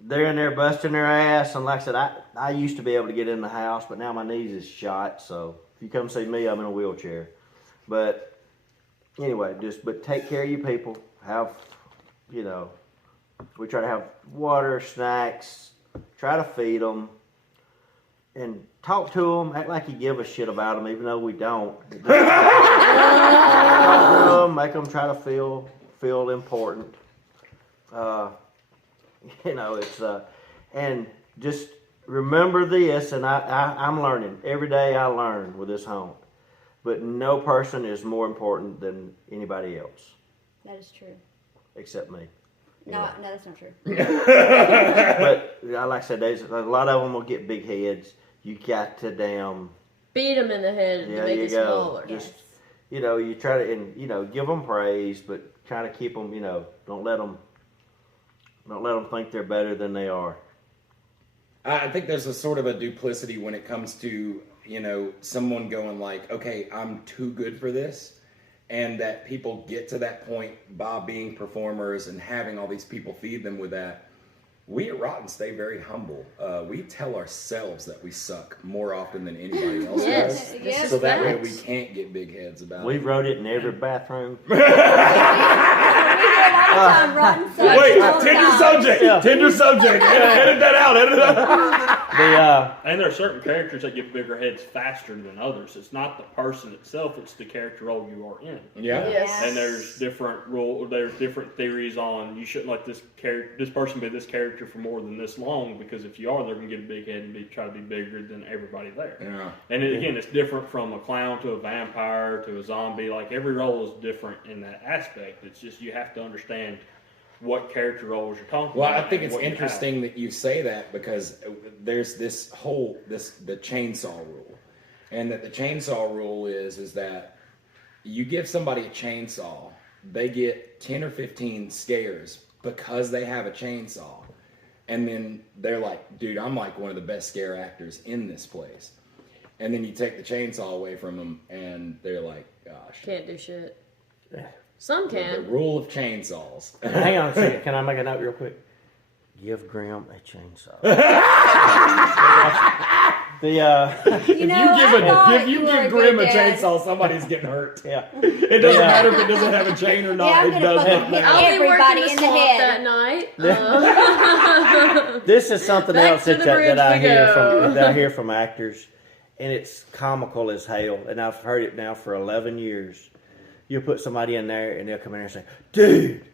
they're in there busting their ass, and like I said, I used to be able to get in the house, but now my knees is shot, so if you come see me, I'm in a wheelchair. But anyway, but take care of your people. We try to have water, snacks, try to feed them, and talk to them. Act like you give a shit about them, even though we don't. Talk to them, make them try to feel important. And just remember this, and I'm learning. Every day I learn with this haunt. But no person is more important than anybody else. That is true. Except me. No, that's not true. But like I said, a lot of them will get big heads. You got to beat them in the head to make it smaller. you try to, and give them praise, but kind of keep them, don't let them think they're better than they are. I think there's a sort of a duplicity when it comes to, someone going like, okay, I'm too good for this. And that people get to that point by being performers and having all these people feed them with that. We at Rotten stay very humble. We tell ourselves that we suck more often than anybody else Yes, does. yes, So that way facts. we can't get big heads about We it. wrote it in every bathroom. Tender subject. Yeah. Tender subject. Edit that out. Edit that out. And there are certain characters that get bigger heads faster than others. It's not the person itself; it's the character role you are in. Yeah. Yes. And there's different theories on you shouldn't let this person be this character for more than this long, because if you are, they're gonna get a big head and try to be bigger than everybody there. Yeah. And again, it's different from a clown to a vampire to a zombie. Like every role is different in that aspect. It's just you have to understand what character roles you're talking Well, about. I think and it's what you have. interesting that you say that, because there's the chainsaw rule, and that the chainsaw rule is that you give somebody a chainsaw, they get 10 or 15 scares because they have a chainsaw, and then they're like, dude, I'm like one of the best scare actors in this place, and then you take the chainsaw away from them, and they're like, gosh, Can't do shit. Some the can. rule of chainsaws. Hang on a second. Can I make a note real quick? Give Graham a chainsaw. If you give Grim a chainsaw, somebody's getting hurt. Yeah. It doesn't matter if it doesn't have a chain or not. Yeah, I'm It gonna does fucking not hit matter. I'll be everybody working in the the swamp head. that night. This is something Back else to the bridge that I we hear go. from actors, and it's comical as hell. And I've heard it now for 11 years. You'll put somebody in there, and they'll come in there and say, "Dude,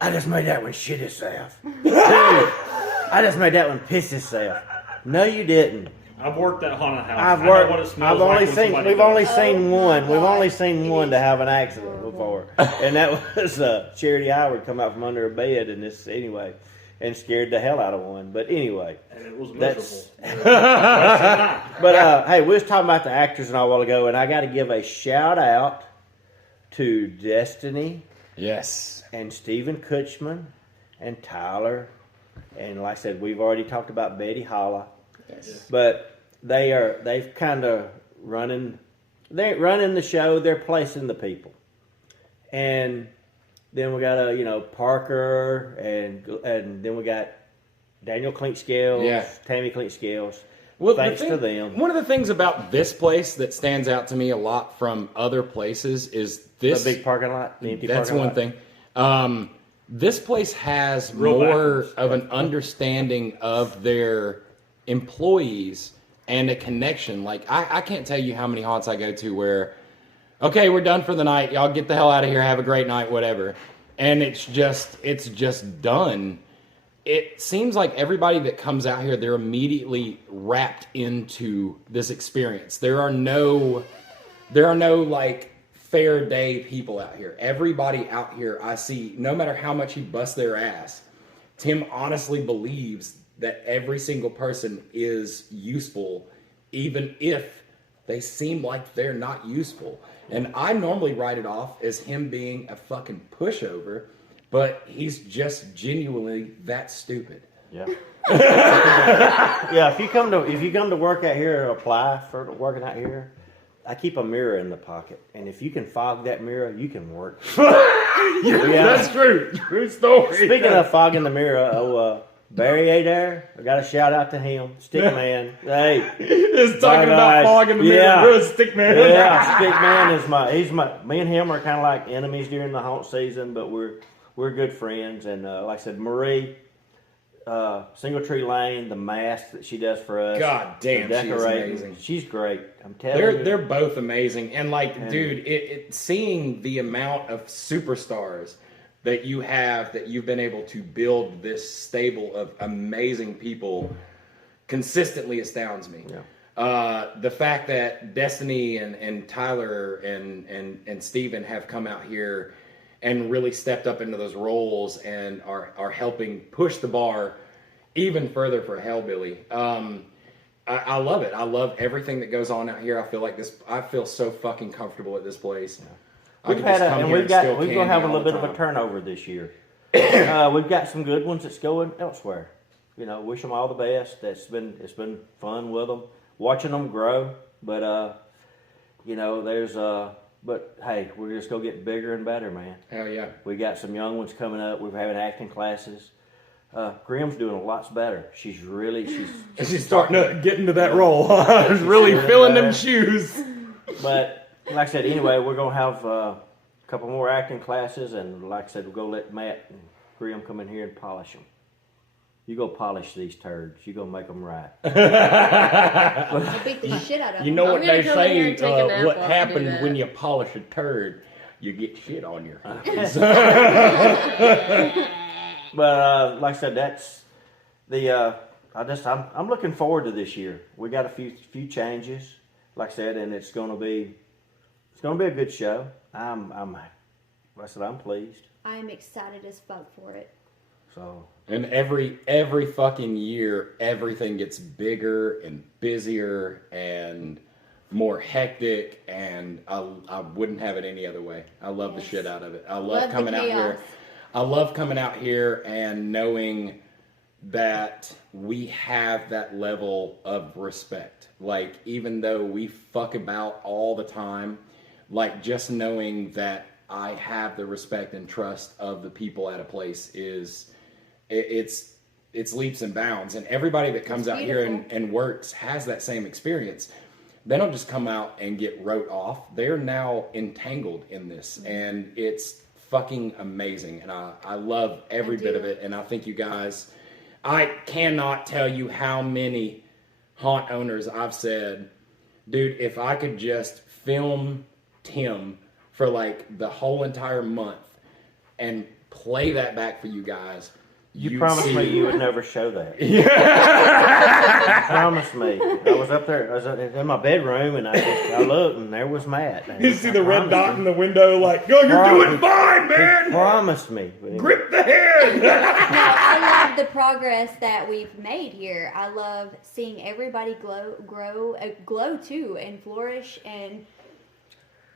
I just made that one shit itself. Dude, I just made that one piss itself." No, you didn't. I've worked at haunted house. I've I know worked. what it smells I've like only when seen. somebody We've does only it. seen one. We've God. only seen one to have an accident before, and that was Charity Howard come out from under a bed and this anyway, and scared the hell out of one. But anyway, And it was That's- miserable. but hey, we was talking about the actors and all a while ago, and I got to give a shout out to Destiny Yes. and Stephen Kutchman and Tyler, and like I said, we've already talked about Betty Holla. Yes. But they've kind of running the show. They're placing the people, and then we got Parker, and then we got Daniel Clinkscales, Yeah. Tammy Clinkscales. Well, Thanks to them. One of the things about this place that stands out to me a lot from other places is this. The big parking lot, the empty That's parking one lot. thing. This place has Real more backwards. of an understanding of their employees and a connection. Like, I can't tell you how many haunts I go to where, okay, we're done for the night. Y'all get the hell out of here. Have a great night, whatever. And it's just done. It seems like everybody that comes out here, they're immediately wrapped into this experience. There are no like fair day people out here. Everybody out here I see, no matter how much he busts their ass, Tim honestly believes that every single person is useful, even if they seem like they're not useful. And I normally write it off as him being a fucking pushover, but he's just genuinely that stupid. Yeah. Yeah. If you come to work out here or apply for working out here, I keep a mirror in the pocket, and if you can fog that mirror, you can work. Yeah. That's true. True story. Speaking of fogging the mirror, Barry A there, I got a shout out to him, Stickman. Hey, Just talking Bye, about guys. fogging the mirror. Yeah. Real stick man. yeah, Stickman is me and him are kind of like enemies during the haunt season, but we're good friends. And like I said, Marie, Single Tree Lane, the mask that she does for us. God damn, the she is decorating. amazing. She's great. I'm telling you. They're both amazing, and dude, seeing the amount of superstars that you've been able to build this stable of amazing people consistently astounds me. Yeah. The fact that Destiny and Tyler and Steven have come out here and really stepped up into those roles and are helping push the bar even further for Hellbilly. I love it. I love everything that goes on out here. I feel like this. I feel so fucking comfortable at this place. We're gonna have a little bit of a turnover this year. We've got some good ones that's going elsewhere. You know, wish them all the best. It's been fun with them, watching them grow. But you know, but hey, we're just gonna get bigger and better, man. Hell yeah. We got some young ones coming up. We're having acting classes. Grimm's doing a lot better. She's starting to get into that role. She's really filling them shoes. But like I said, anyway, we're gonna have a couple more acting classes, and like I said, we're gonna let Matt and Grimm come in here and polish them. You go polish these turds. You go make them right. I'll beat the shit out of them. You know what they say? What while I do happens that. when you polish a turd? You get shit on your hands. But like I said, that's the. I'm looking forward to this year. We got a few changes, like I said, and it's gonna be a good show. I'm pleased. I'm excited as fuck for it. So. And every fucking year, everything gets bigger and busier and more hectic, and I wouldn't have it any other way. I love the shit out of it. I love coming out here. I love coming out here and knowing that we have that level of respect. Like, even though we fuck about all the time, like, just knowing that I have the respect and trust of the people at a place it's leaps and bounds. And everybody that comes out here and works has that same experience. They don't just come out and get wrote off. They're now entangled in this, and it's fucking amazing. And I love every bit of it. And I think you guys, I cannot tell you how many haunt owners I've said, dude, if I could just film Tim for like the whole entire month and play that back for you guys. You promised me you would never show that. Yeah. You promised me. I was up there. I was in my bedroom, and I looked, and there was Matt. You see the red dot in the window, like, yo, you're doing fine, man. He promised me. Grip the head. No, I love the progress that we've made here. I love seeing everybody glow too, and flourish. And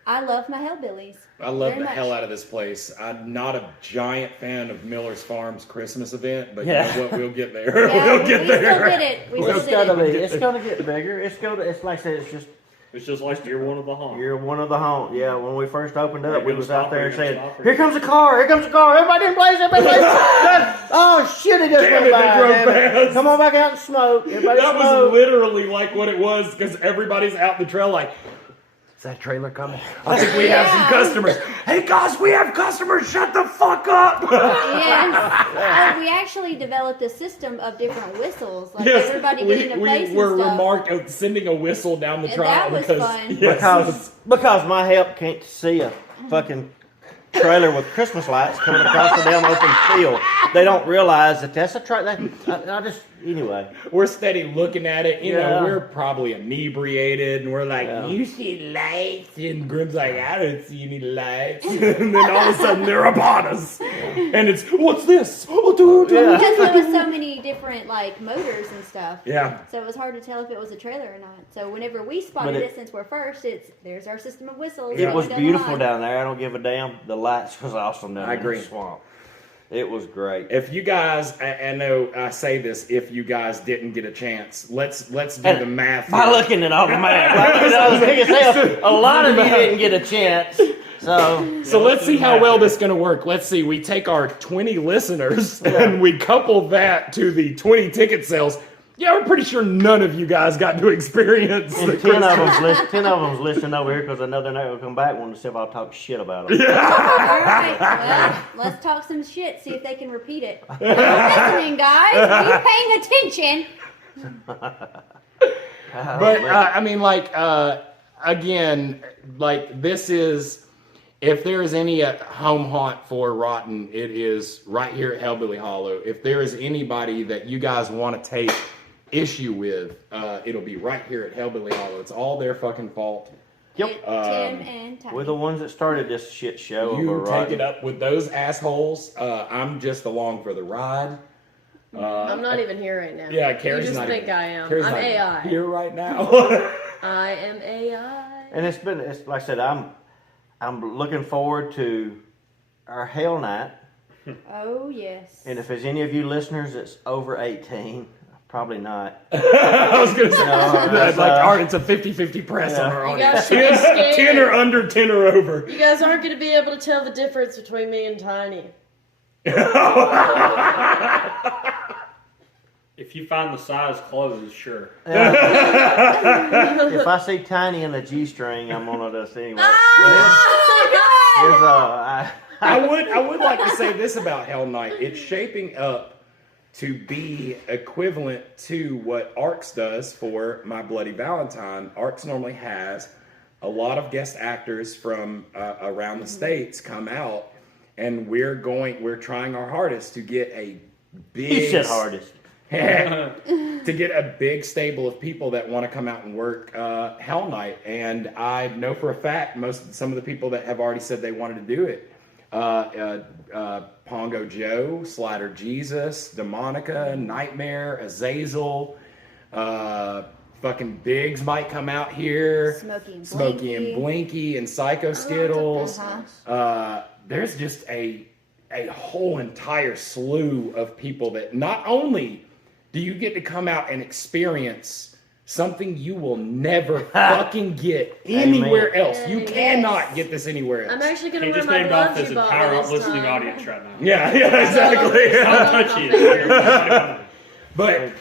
I love my Hellbillies. I love very the much. hell out of this place. I'm not a giant fan of Miller's Farm's Christmas event, but Yeah. you know what? We'll get there. Yeah, we'll get we there. still did it. We still did it. It's gonna get bigger. It's like I said. It's just like year one of the haunt. You're one of the haunt. Yeah, when we first opened up, You're we gonna was stop out there her, and you're said, gonna stop her. "Here comes a car! Here comes a car! Everybody in place! Everybody in place!" Oh shit! It just Damn went it, by. they drove Damn it. fast. Come on back out and smoke. Everybody That smoke. was literally like what it was, because everybody's out in the trail like, is that trailer coming? I think we have some customers. Hey guys, we have customers. Shut the fuck up. Yes. We actually developed a system of different whistles. Like everybody getting a place we were and stuff. remarked of sending a whistle down the And trail that was because fun. yes. Because my help can't see a fucking trailer with Christmas lights coming across the damn open field. They don't realize that that's a trailer. Anyway. We're steady looking at it. You Yeah. know, we're probably inebriated, and we're like, Yeah. you see lights? And Grim's like, I don't see any lights. And then all of a sudden, they're upon us. And it's, what's this? Oh, dude. Yeah. Because there was so many different like motors and stuff. Yeah. So it was hard to tell if it was a trailer or not. So whenever we spotted But it, since we're first, there's our system of whistles. It was going down the beautiful line. down there. I don't give a damn. The lights was awesome down I in agree. the swamp. It was great. If you guys, I know I say this, if you guys didn't get a chance, let's do the math. By here. looking at all the math, I was thinking, a lot of you didn't get a chance. So let's see how well this is going to work. Let's see. We take our 20 listeners and we couple that to the 20 ticket sales. Yeah, we're pretty sure none of you guys got to experience the 10 of Christmas. them's listening over here because I know they're not going to come back wanting to see if I'll talk shit about them. All right, well, let's talk some shit. See if they can repeat it. You're listening, guys. Are you paying attention? But I mean, like again, like this is, if there is any home haunt for Rotten, it is right here at Hellbilly Hollow. If there is anybody that you guys want to take issue with, it'll be right here at Hellbilly Hollow. It's all their fucking fault. Yep. Tim and Tiny. We're the ones that started this shit show. You over take Rotten. it up with those assholes. I'm just along for the ride. I'm not even here right now. Yeah, Carrie's You just not think even, I am. Carrie's I'm not AI. here right now. I am AI. And it's like I said, I'm looking forward to our Hell Night. Oh, yes. And if there's any of you listeners that's over 18, probably not. I was going to say, that's, Art, it's a 50-50 press yeah. on our You audience. guys should be scared. 10 or under, 10 or over. You guys aren't going to be able to tell the difference between me and Tiny. If you find the size clothes, sure. If I see Tiny in a G-string, I'm on this anyway. I would like to say this about Hell Night. It's shaping up to be equivalent to what Arcs does for My Bloody Valentine. Arcs normally has a lot of guest actors from around the states come out, and we're trying our hardest to get a big. He said hardest. To get a big stable of people that want to come out and work Hell Night. And I know for a fact some of the people that have already said they wanted to do it. Pongo Joe, Slider Jesus, Demonica, Nightmare, Azazel, fucking Biggs might come out here. Smokey and Blinky and Psycho Skittles. Uh-huh. There's just a whole entire slew of people that not only do you get to come out and experience something you will never fucking get anywhere else. You cannot get this anywhere else. I'm actually going He to wear just my named off bungee his ball entire this listening time. audience right now. Yeah, exactly. Don't touch it. But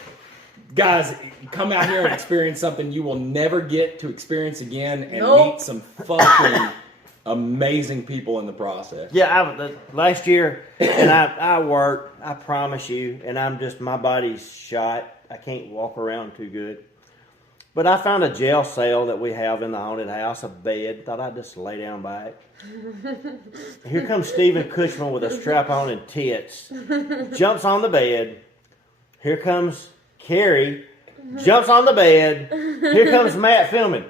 guys, come out here and experience something you will never get to experience again, and meet some fucking amazing people in the process. Yeah, last year, and I worked, I promise you, and my body's shot. I can't walk around too good. But I found a jail cell that we have in the haunted house, a bed. Thought I'd just lay down by it. Here comes Stephen Cushman with a strap on and tits. Jumps on the bed. Here comes Carrie. Jumps on the bed. Here comes Matt filming.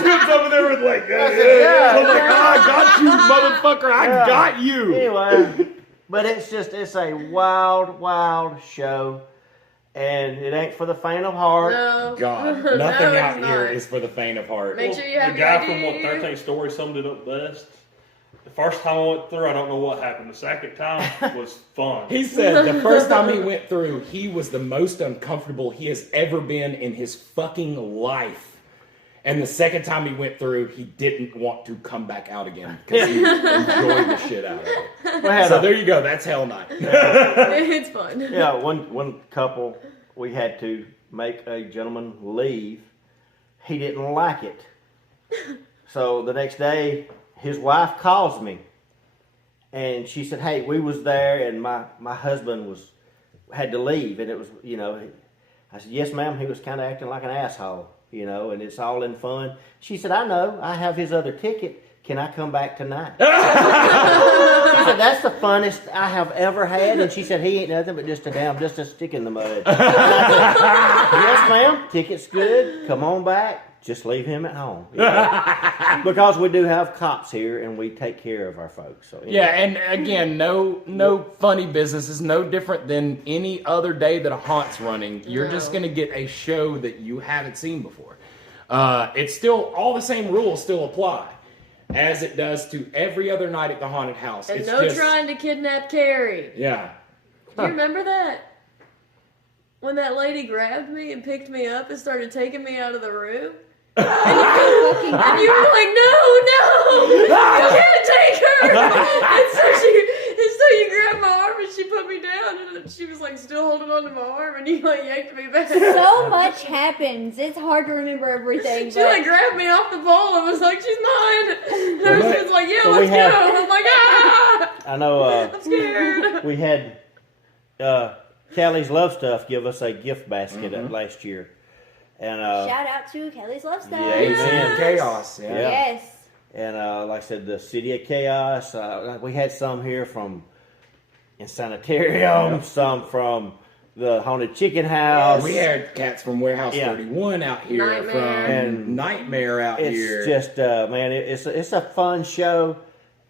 Dude's over there with like, oh my God, I got you, motherfucker, I got you. Anyway, but it's a wild show, and it ain't for the faint of heart. No. God, No, nothing it's out here not. is for the faint of heart. Make sure you have the your guy ID from What in you. 13 Story summed it up best. The first time I went through, I don't know what happened. The second time was fun. He said the first time he went through, he was the most uncomfortable he has ever been in his fucking life. And the second time he went through, he didn't want to come back out again because he enjoyed the shit out of it. So there you go. That's Hell Night. It's fun. Yeah, one couple, we had to make a gentleman leave. He didn't like it. So the next day, his wife calls me, and she said, "Hey, we was there, and my husband had to leave, and it was, I said, "Yes, ma'am." He was kind of acting like an asshole, and it's all in fun. She said, "I know. I have his other ticket. Can I come back tonight?" She said, "That's the funnest I have ever had." And she said, "He ain't nothing but just a stick in the mud." And I said, "Yes, ma'am. Ticket's good. Come on back. Just leave him at home." Because we do have cops here, and we take care of our folks. So Yeah, and again, no funny business is no different than any other day that a haunt's running. You're just going to get a show that you haven't seen before. It's still, all the same rules still apply, as it does to every other night at the haunted house. And It's no just, trying to kidnap Carrie. Yeah. Do you remember that? When that lady grabbed me and picked me up and started taking me out of the room? And you were like, no, you can't take her. And so you grabbed my arm and she put me down, and she was like still holding on to my arm, and you like yanked me back. So much happens. It's hard to remember everything. She like grabbed me off the pole and was like, she's mine. And I was like, yeah, So let's go. I'm like, I know I'm scared. we had Callie's Love Stuff give us a gift basket last year. And Shout out to Kelly's Love Stuff. Yeah, amen. Chaos. Yeah. Yes. And like I said, the City of Chaos. We had some here from Insanitarium, some from the Haunted Chicken House. We had cats from Warehouse 31 out here, Nightmare. from Nightmare out here. It's just, man, it's a fun show.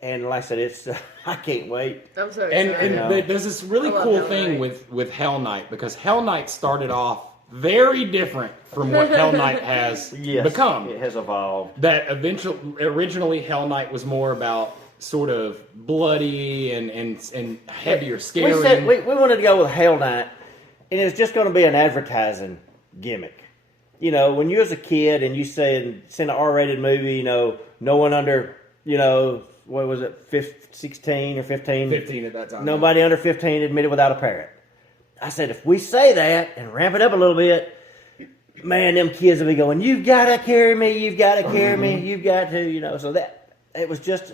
And like I said, it's I can't wait. I'm so excited. And there's this really cool Hell thing Night. with Hell Night, because Hell Night started off very different from what Hell Night has become. It has evolved. That originally Hell Night was more about sort of bloody and heavier scaring. We said we wanted to go with Hell Night, and it was just going to be an advertising gimmick. You know, when you was a kid and you seen an R-rated movie, you know, no one under, you know, what was it, 16 or 15? 15 at that time. Nobody under 15 admitted without a parent. I said, if we say that and ramp it up a little bit, man, them kids will be going, you've got to carry me, you've got to carry me, you've got to, you know. So that, it was just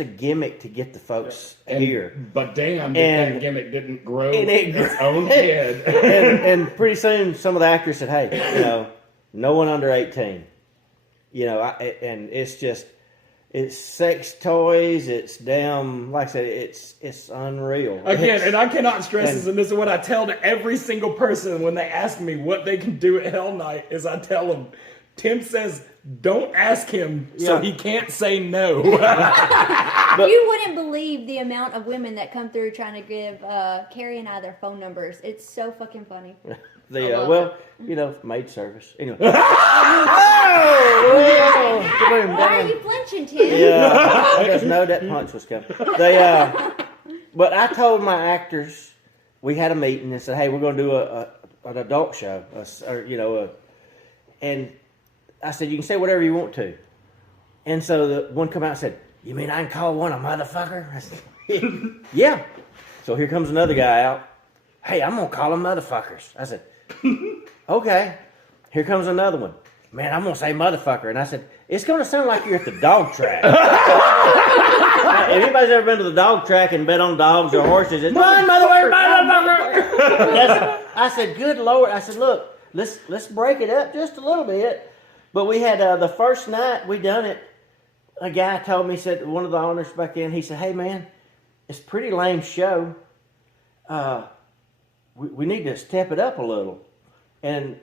a gimmick to get the folks here. But damn, that gimmick didn't grow its own head. and pretty soon, some of the actors said, hey, you know, no one under 18. You know, and it's just... It's sex toys. It's damn, like I said, it's unreal. Again, and I cannot stress this, and this is what I tell to every single person when they ask me what they can do at Hell Night, is I tell them, Tim says, don't ask him, so he can't say no. You wouldn't believe the amount of women that come through trying to give Carrie and I their phone numbers. It's so fucking funny. You know, maid service. Anyway. Why are you flinching, Tim? Yeah, I just know that punch was coming. But I told my actors, we had a meeting and said, hey, we're going to do an adult show, and I said, you can say whatever you want to. And so the one come out and said, you mean I can call one a motherfucker? I said, yeah. So here comes another guy out. Hey, I'm going to call them motherfuckers. I said, okay. Here comes another one. Man, I'm going to say motherfucker. And I said, it's going to sound like you're at the dog track. If anybody's ever been to the dog track and bet on dogs or horses, it's one motherfucker. I said, good Lord. I said, look, let's break it up just a little bit. But we had the first night we done it, a guy told me, said, one of the owners back then, he said, hey, man, it's a pretty lame show. We need to step it up a little. And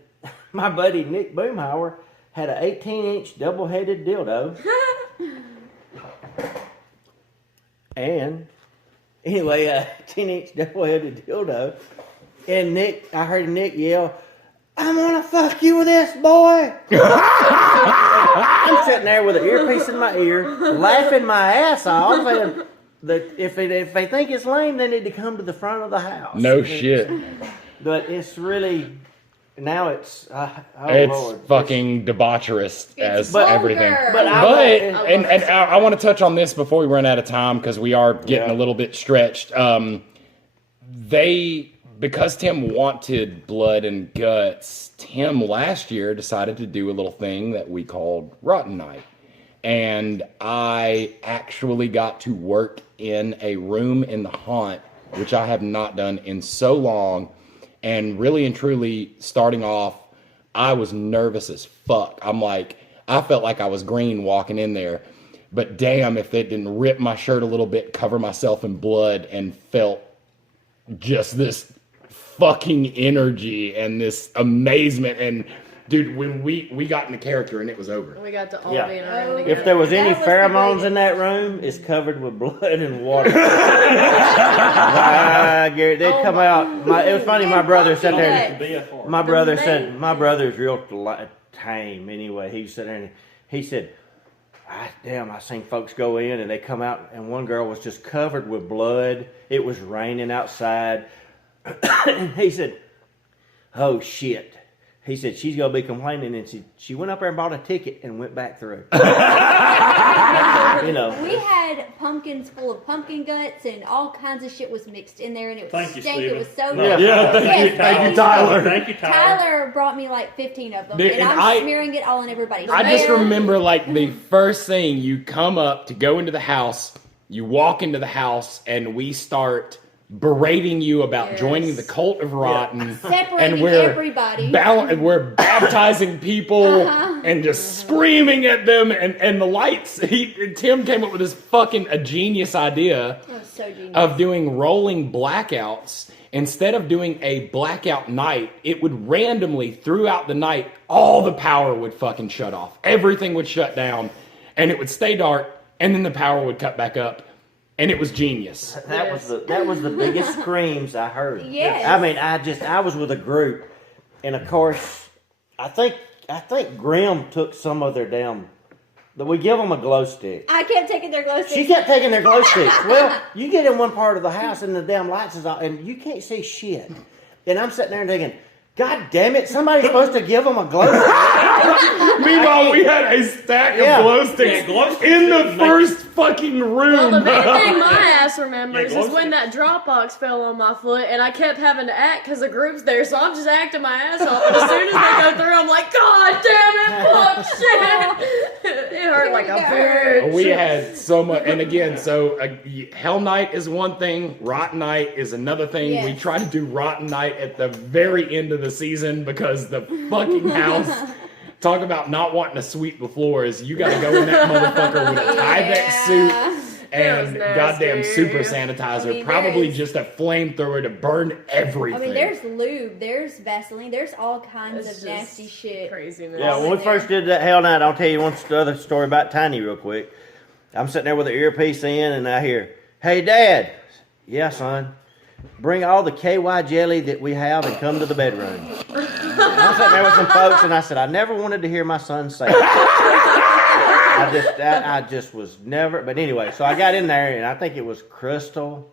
my buddy Nick Boomhauer had an 18-inch double-headed dildo. And anyway, a 10-inch double-headed dildo. And I heard Nick yell, I'm gonna fuck you with this, boy. I'm sitting there with an earpiece in my ear, laughing my ass off. And if they think it's lame, they need to come to the front of the house. No shit. But it's really, now it's, it's Lord. fucking debaucherous as everything. But I want to touch on this before we run out of time, because we are getting a little bit stretched. Because Tim wanted blood and guts, Tim last year decided to do a little thing that we called ROTN Night. And I actually got to work in a room in the haunt, which I have not done in so long. And really and truly, starting off, I was nervous as fuck. I felt like I was green walking in there. But damn, if they didn't rip my shirt a little bit, cover myself in blood, and felt just this fucking energy and this amazement. And dude, when we got into character and it was over. We got to all be in a room together. If there was any pheromones in that room, it's covered with blood and water. Gary, they'd come out. It was funny. My brother sat there. My brother said, my brother's real tame. Anyway, he sat there and he said, I seen folks go in and they come out, and one girl was just covered with blood. It was raining outside. And he said, oh shit. He said, she's going to be complaining. And she went up there and bought a ticket and went back through. You know. We had pumpkins full of pumpkin guts, and all kinds of shit was mixed in there, and it was stank. It was so good. Thank you, Tyler. Thank you, Tyler. Tyler brought me like 15 of them, Dude, and I'm smearing it all on everybody. I just remember the first thing, you come up to go into the house, you walk into the house, and we start berating you about joining the cult of ROTN, separating everybody. We're baptizing people and just screaming at them, and the lights. Tim came up with this fucking a genius idea That was so genius. of doing rolling blackouts, instead of doing a blackout night, it would randomly, throughout the night, all the power would fucking shut off. Everything would shut down, and it would stay dark, and then the power would cut back up. And it was genius. That was the biggest screams I heard. Yes. I mean, I was with a group, and of course, I think Grim took some of their damn. We give them a glow stick. I kept taking their glow sticks. She kept taking their glow sticks. Well, you get in one part of the house and the damn lights is off, and you can't see shit. And I'm sitting there and thinking, God damn it, somebody's supposed to give them a glow stick. Meanwhile, we had a stack of glow sticks in the first fucking room. Well, the main thing my ass remembers is when that Dropbox fell on my foot, and I kept having to act because the group's there, so I'm just acting my ass off. And as soon as they go through, I'm like, God damn it, fuck, shit. It hurt like a bitch. We had so much, and again, so Hell Night is one thing, Rotten Night is another thing. Yes. We try to do Rotten Night at the very end of the season because the fucking house. Talk about not wanting to sweep the floors. You got to go in that motherfucker with a Tyvek suit and goddamn super sanitizer. I mean, probably just a flamethrower to burn everything. I mean, there's lube, there's Vaseline, there's all kinds It's of just nasty shit. Craziness. Yeah, when we first did that Hell Night, I'll tell you one other story about Tiny real quick. I'm sitting there with an earpiece in, and I hear, "Hey, Dad." "Yeah, son. Bring all the KY jelly that we have and come to the bedroom." And I'm sitting there with some folks, and I said, I never wanted to hear my son say that. I just was never. But anyway, so I got in there, and I think it was Crystal.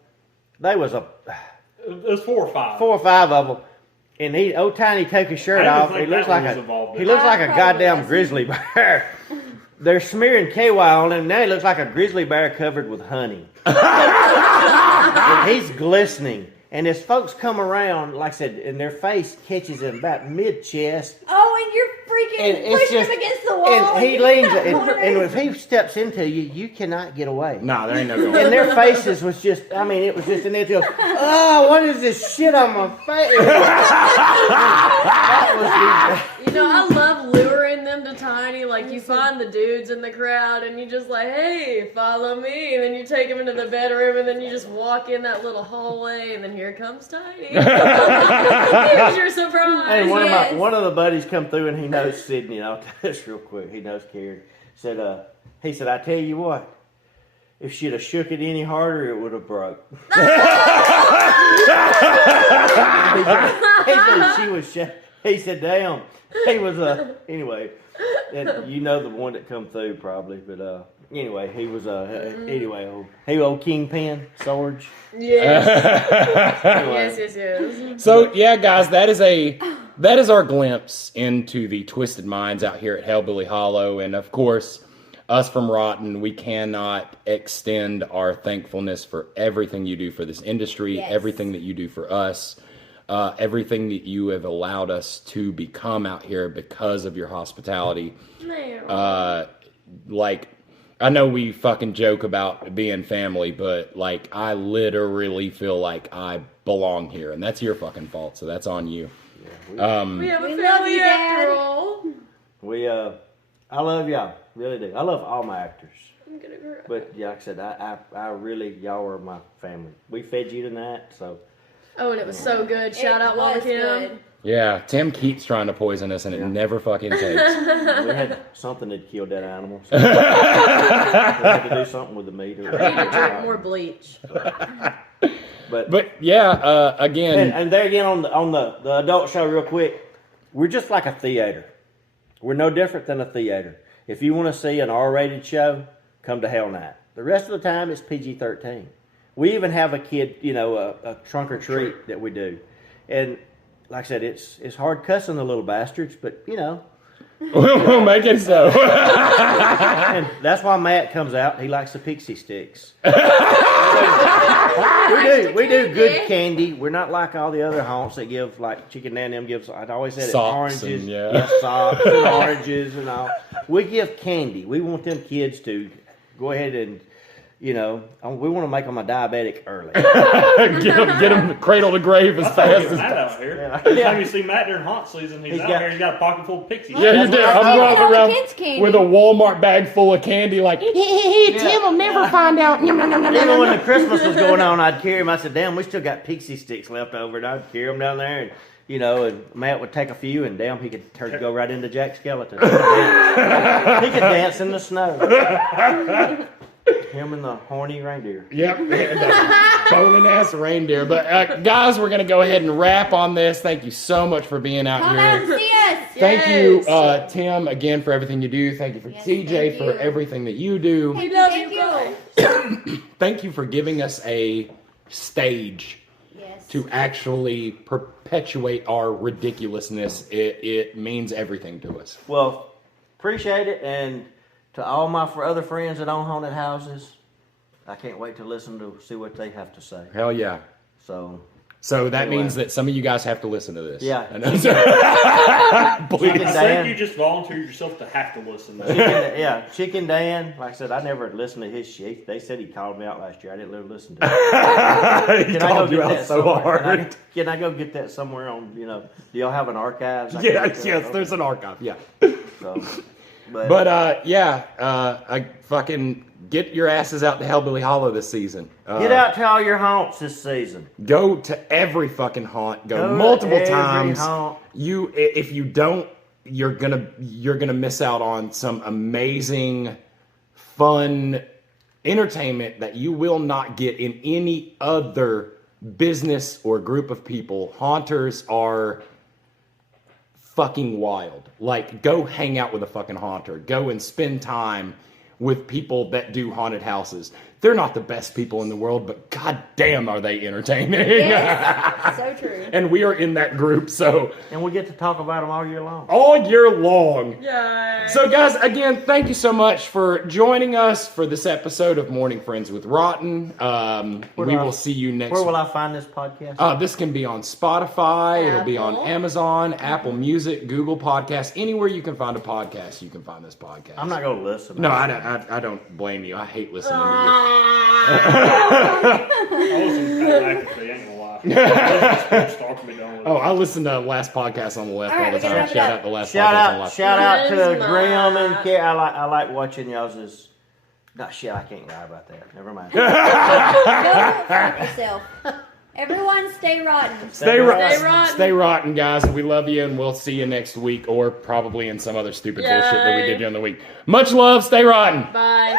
There was It was 4 or 5. 4 or 5 of them. And old Tiny take his shirt I off. didn't He think looks that like was a involved in he it. looks like a Probably goddamn wasn't. grizzly bear. They're smearing KY on him. Now he looks like a grizzly bear covered with honey. And he's glistening. And as folks come around, like I said, and their face catches him about mid-chest. Oh, and you're freaking And it's pushing just, him against the wall. and he you're leans, not and cornered. if he steps into you, you cannot get away. Nah, there ain't no going. And their faces was just, I mean, it was just, and they go, "Oh, what is this shit on my face?" That You know, I love luring them to Tiny. Like, you find the dudes in the crowd, and you just like, hey, follow me. And then you take them into the bedroom, and then you just walk in that little hallway, and then here comes Tiny. Here's your surprise. And Yes. one of the buddies come through, and he knows Sydney, and I'll tell this real quick. He knows Karen. He said, "I tell you what, if she'd have shook it any harder, it would have broke." He said she was. He said, "Damn." He was anyway. And you know the one that come through probably, but anyway, he was anyway. Old Kingpin Sarge. Yes. Anyway. yes. So yeah, guys, that is our glimpse into the twisted minds out here at Hellbilly Hollow, and of course, us from Rotten, we cannot extend our thankfulness for everything you do for this industry, Yes. everything that you do for us, everything that you have allowed us to become out here because of your hospitality. Man. Like, I know we fucking joke about being family, but like, I literally feel like I belong here, and that's your fucking fault. So that's on you. we have a we love family you, after Dad. all. I love y'all, really do. I love all my actors. I'm gonna cry. But yeah, like I said, I really, y'all are my family. We fed you tonight, so Oh, and it was so good. Shout out Mama was Kim. good. Yeah, Tim keeps trying to poison us, and it never fucking takes. we had something that killed that animal. So we had to do something with the meat. Or I need to drink more bleach. But yeah, again, and there again on the adult show, real quick, we're just like a theater. We're no different than a theater. If you want to see an R-rated show, come to Hell Night. The rest of the time, it's PG-13. We even have a kid, a trunk or treat that we do, and like I said, it's hard cussing the little bastards, but we'll make it so. and that's why Matt comes out. He likes the pixie sticks. we do good candy. We're not like all the other haunts that give, like Chicken Dan them gives. I always said it, Socks oranges, and, yeah. socks and oranges and all. We give candy. We want them kids to go ahead and we want to make them a diabetic early. get him cradle to grave as fast as Matt possible. out here. Yeah. Every time you see Matt during haunt season, he's out here. He's got a pocket full of pixies. Yeah, you did. I'm That's driving all the around kids' candy. with a Walmart bag full of candy, like, Tim will never find out. Even when the Christmas was going on, I'd carry them. I said, damn, we still got pixie sticks left over. And I'd carry them down there. And, and Matt would take a few, and damn, he could go right into Jack Skeleton. He could dance in the snow. Him and the horny reindeer. Yep, boning ass reindeer. But guys, we're gonna go ahead and wrap on this. Thank you so much for being out Come here. out and see us. Thank you, Yes. Tim, again for everything you do. Thank you for Yes, TJ thank for you. everything that you do. We love Thank you, you. guys. Thank you for giving us a stage Yes. to actually perpetuate our ridiculousness. It means everything to us. Well, appreciate it. And to all my other friends that own haunted houses, I can't wait to listen to see what they have to say. Hell yeah. So that Anyway. means that some of you guys have to listen to this. Yeah. I know. Please. Chicken I Dan. think you just volunteered yourself to have to listen. Chicken Dan. Like I said, I never listened to his shit. They said he called me out last year. I didn't listen to it. He called you out so hard. Can I go get that somewhere on? Do y'all have an archives? Yes, there's an archive. Yeah. So, But I fucking get your asses out to Hellbilly Hollow this season. get out to all your haunts this season. Go to every fucking haunt. Go to multiple every times. haunt. If you don't, you're gonna miss out on some amazing, fun entertainment that you will not get in any other business or group of people. Haunters are fucking wild. Like, go hang out with a fucking haunter. Go and spend time with people that do haunted houses. They're not the best people in the world, but goddamn are they entertaining. Yes. So true. And we are in that group, so And we get to talk about them all year long. all year long. Yay. So guys, again, thank you so much for joining us for this episode of Morning Friends with Rotten. We will see you next Where will I find this podcast? This can be on Spotify. It'll be on Apple. Amazon, Apple Music, Google Podcasts. Anywhere you can find a podcast, you can find this podcast. I'm not going to listen. No, I don't blame you. I hate listening to I listen kind of actively, ain't gonna lie. Just stalking me down with it. you. I listen to Last Podcast on the Left All right, all the we gotta time. wrap it Shout up. out to Last Shout Podcast on the out, Left. shout out to Where's Graham and my- Kate. I like watching y'all's. Not shit. I can't lie about that. Never mind. Go fuck yourself. Everyone stay rotten. Stay rotten. Stay rotten. Stay rotten, guys. We love you, and we'll see you next week, or probably in some other stupid bullshit that we Yay. did during the week. Much love. Stay rotten. Bye.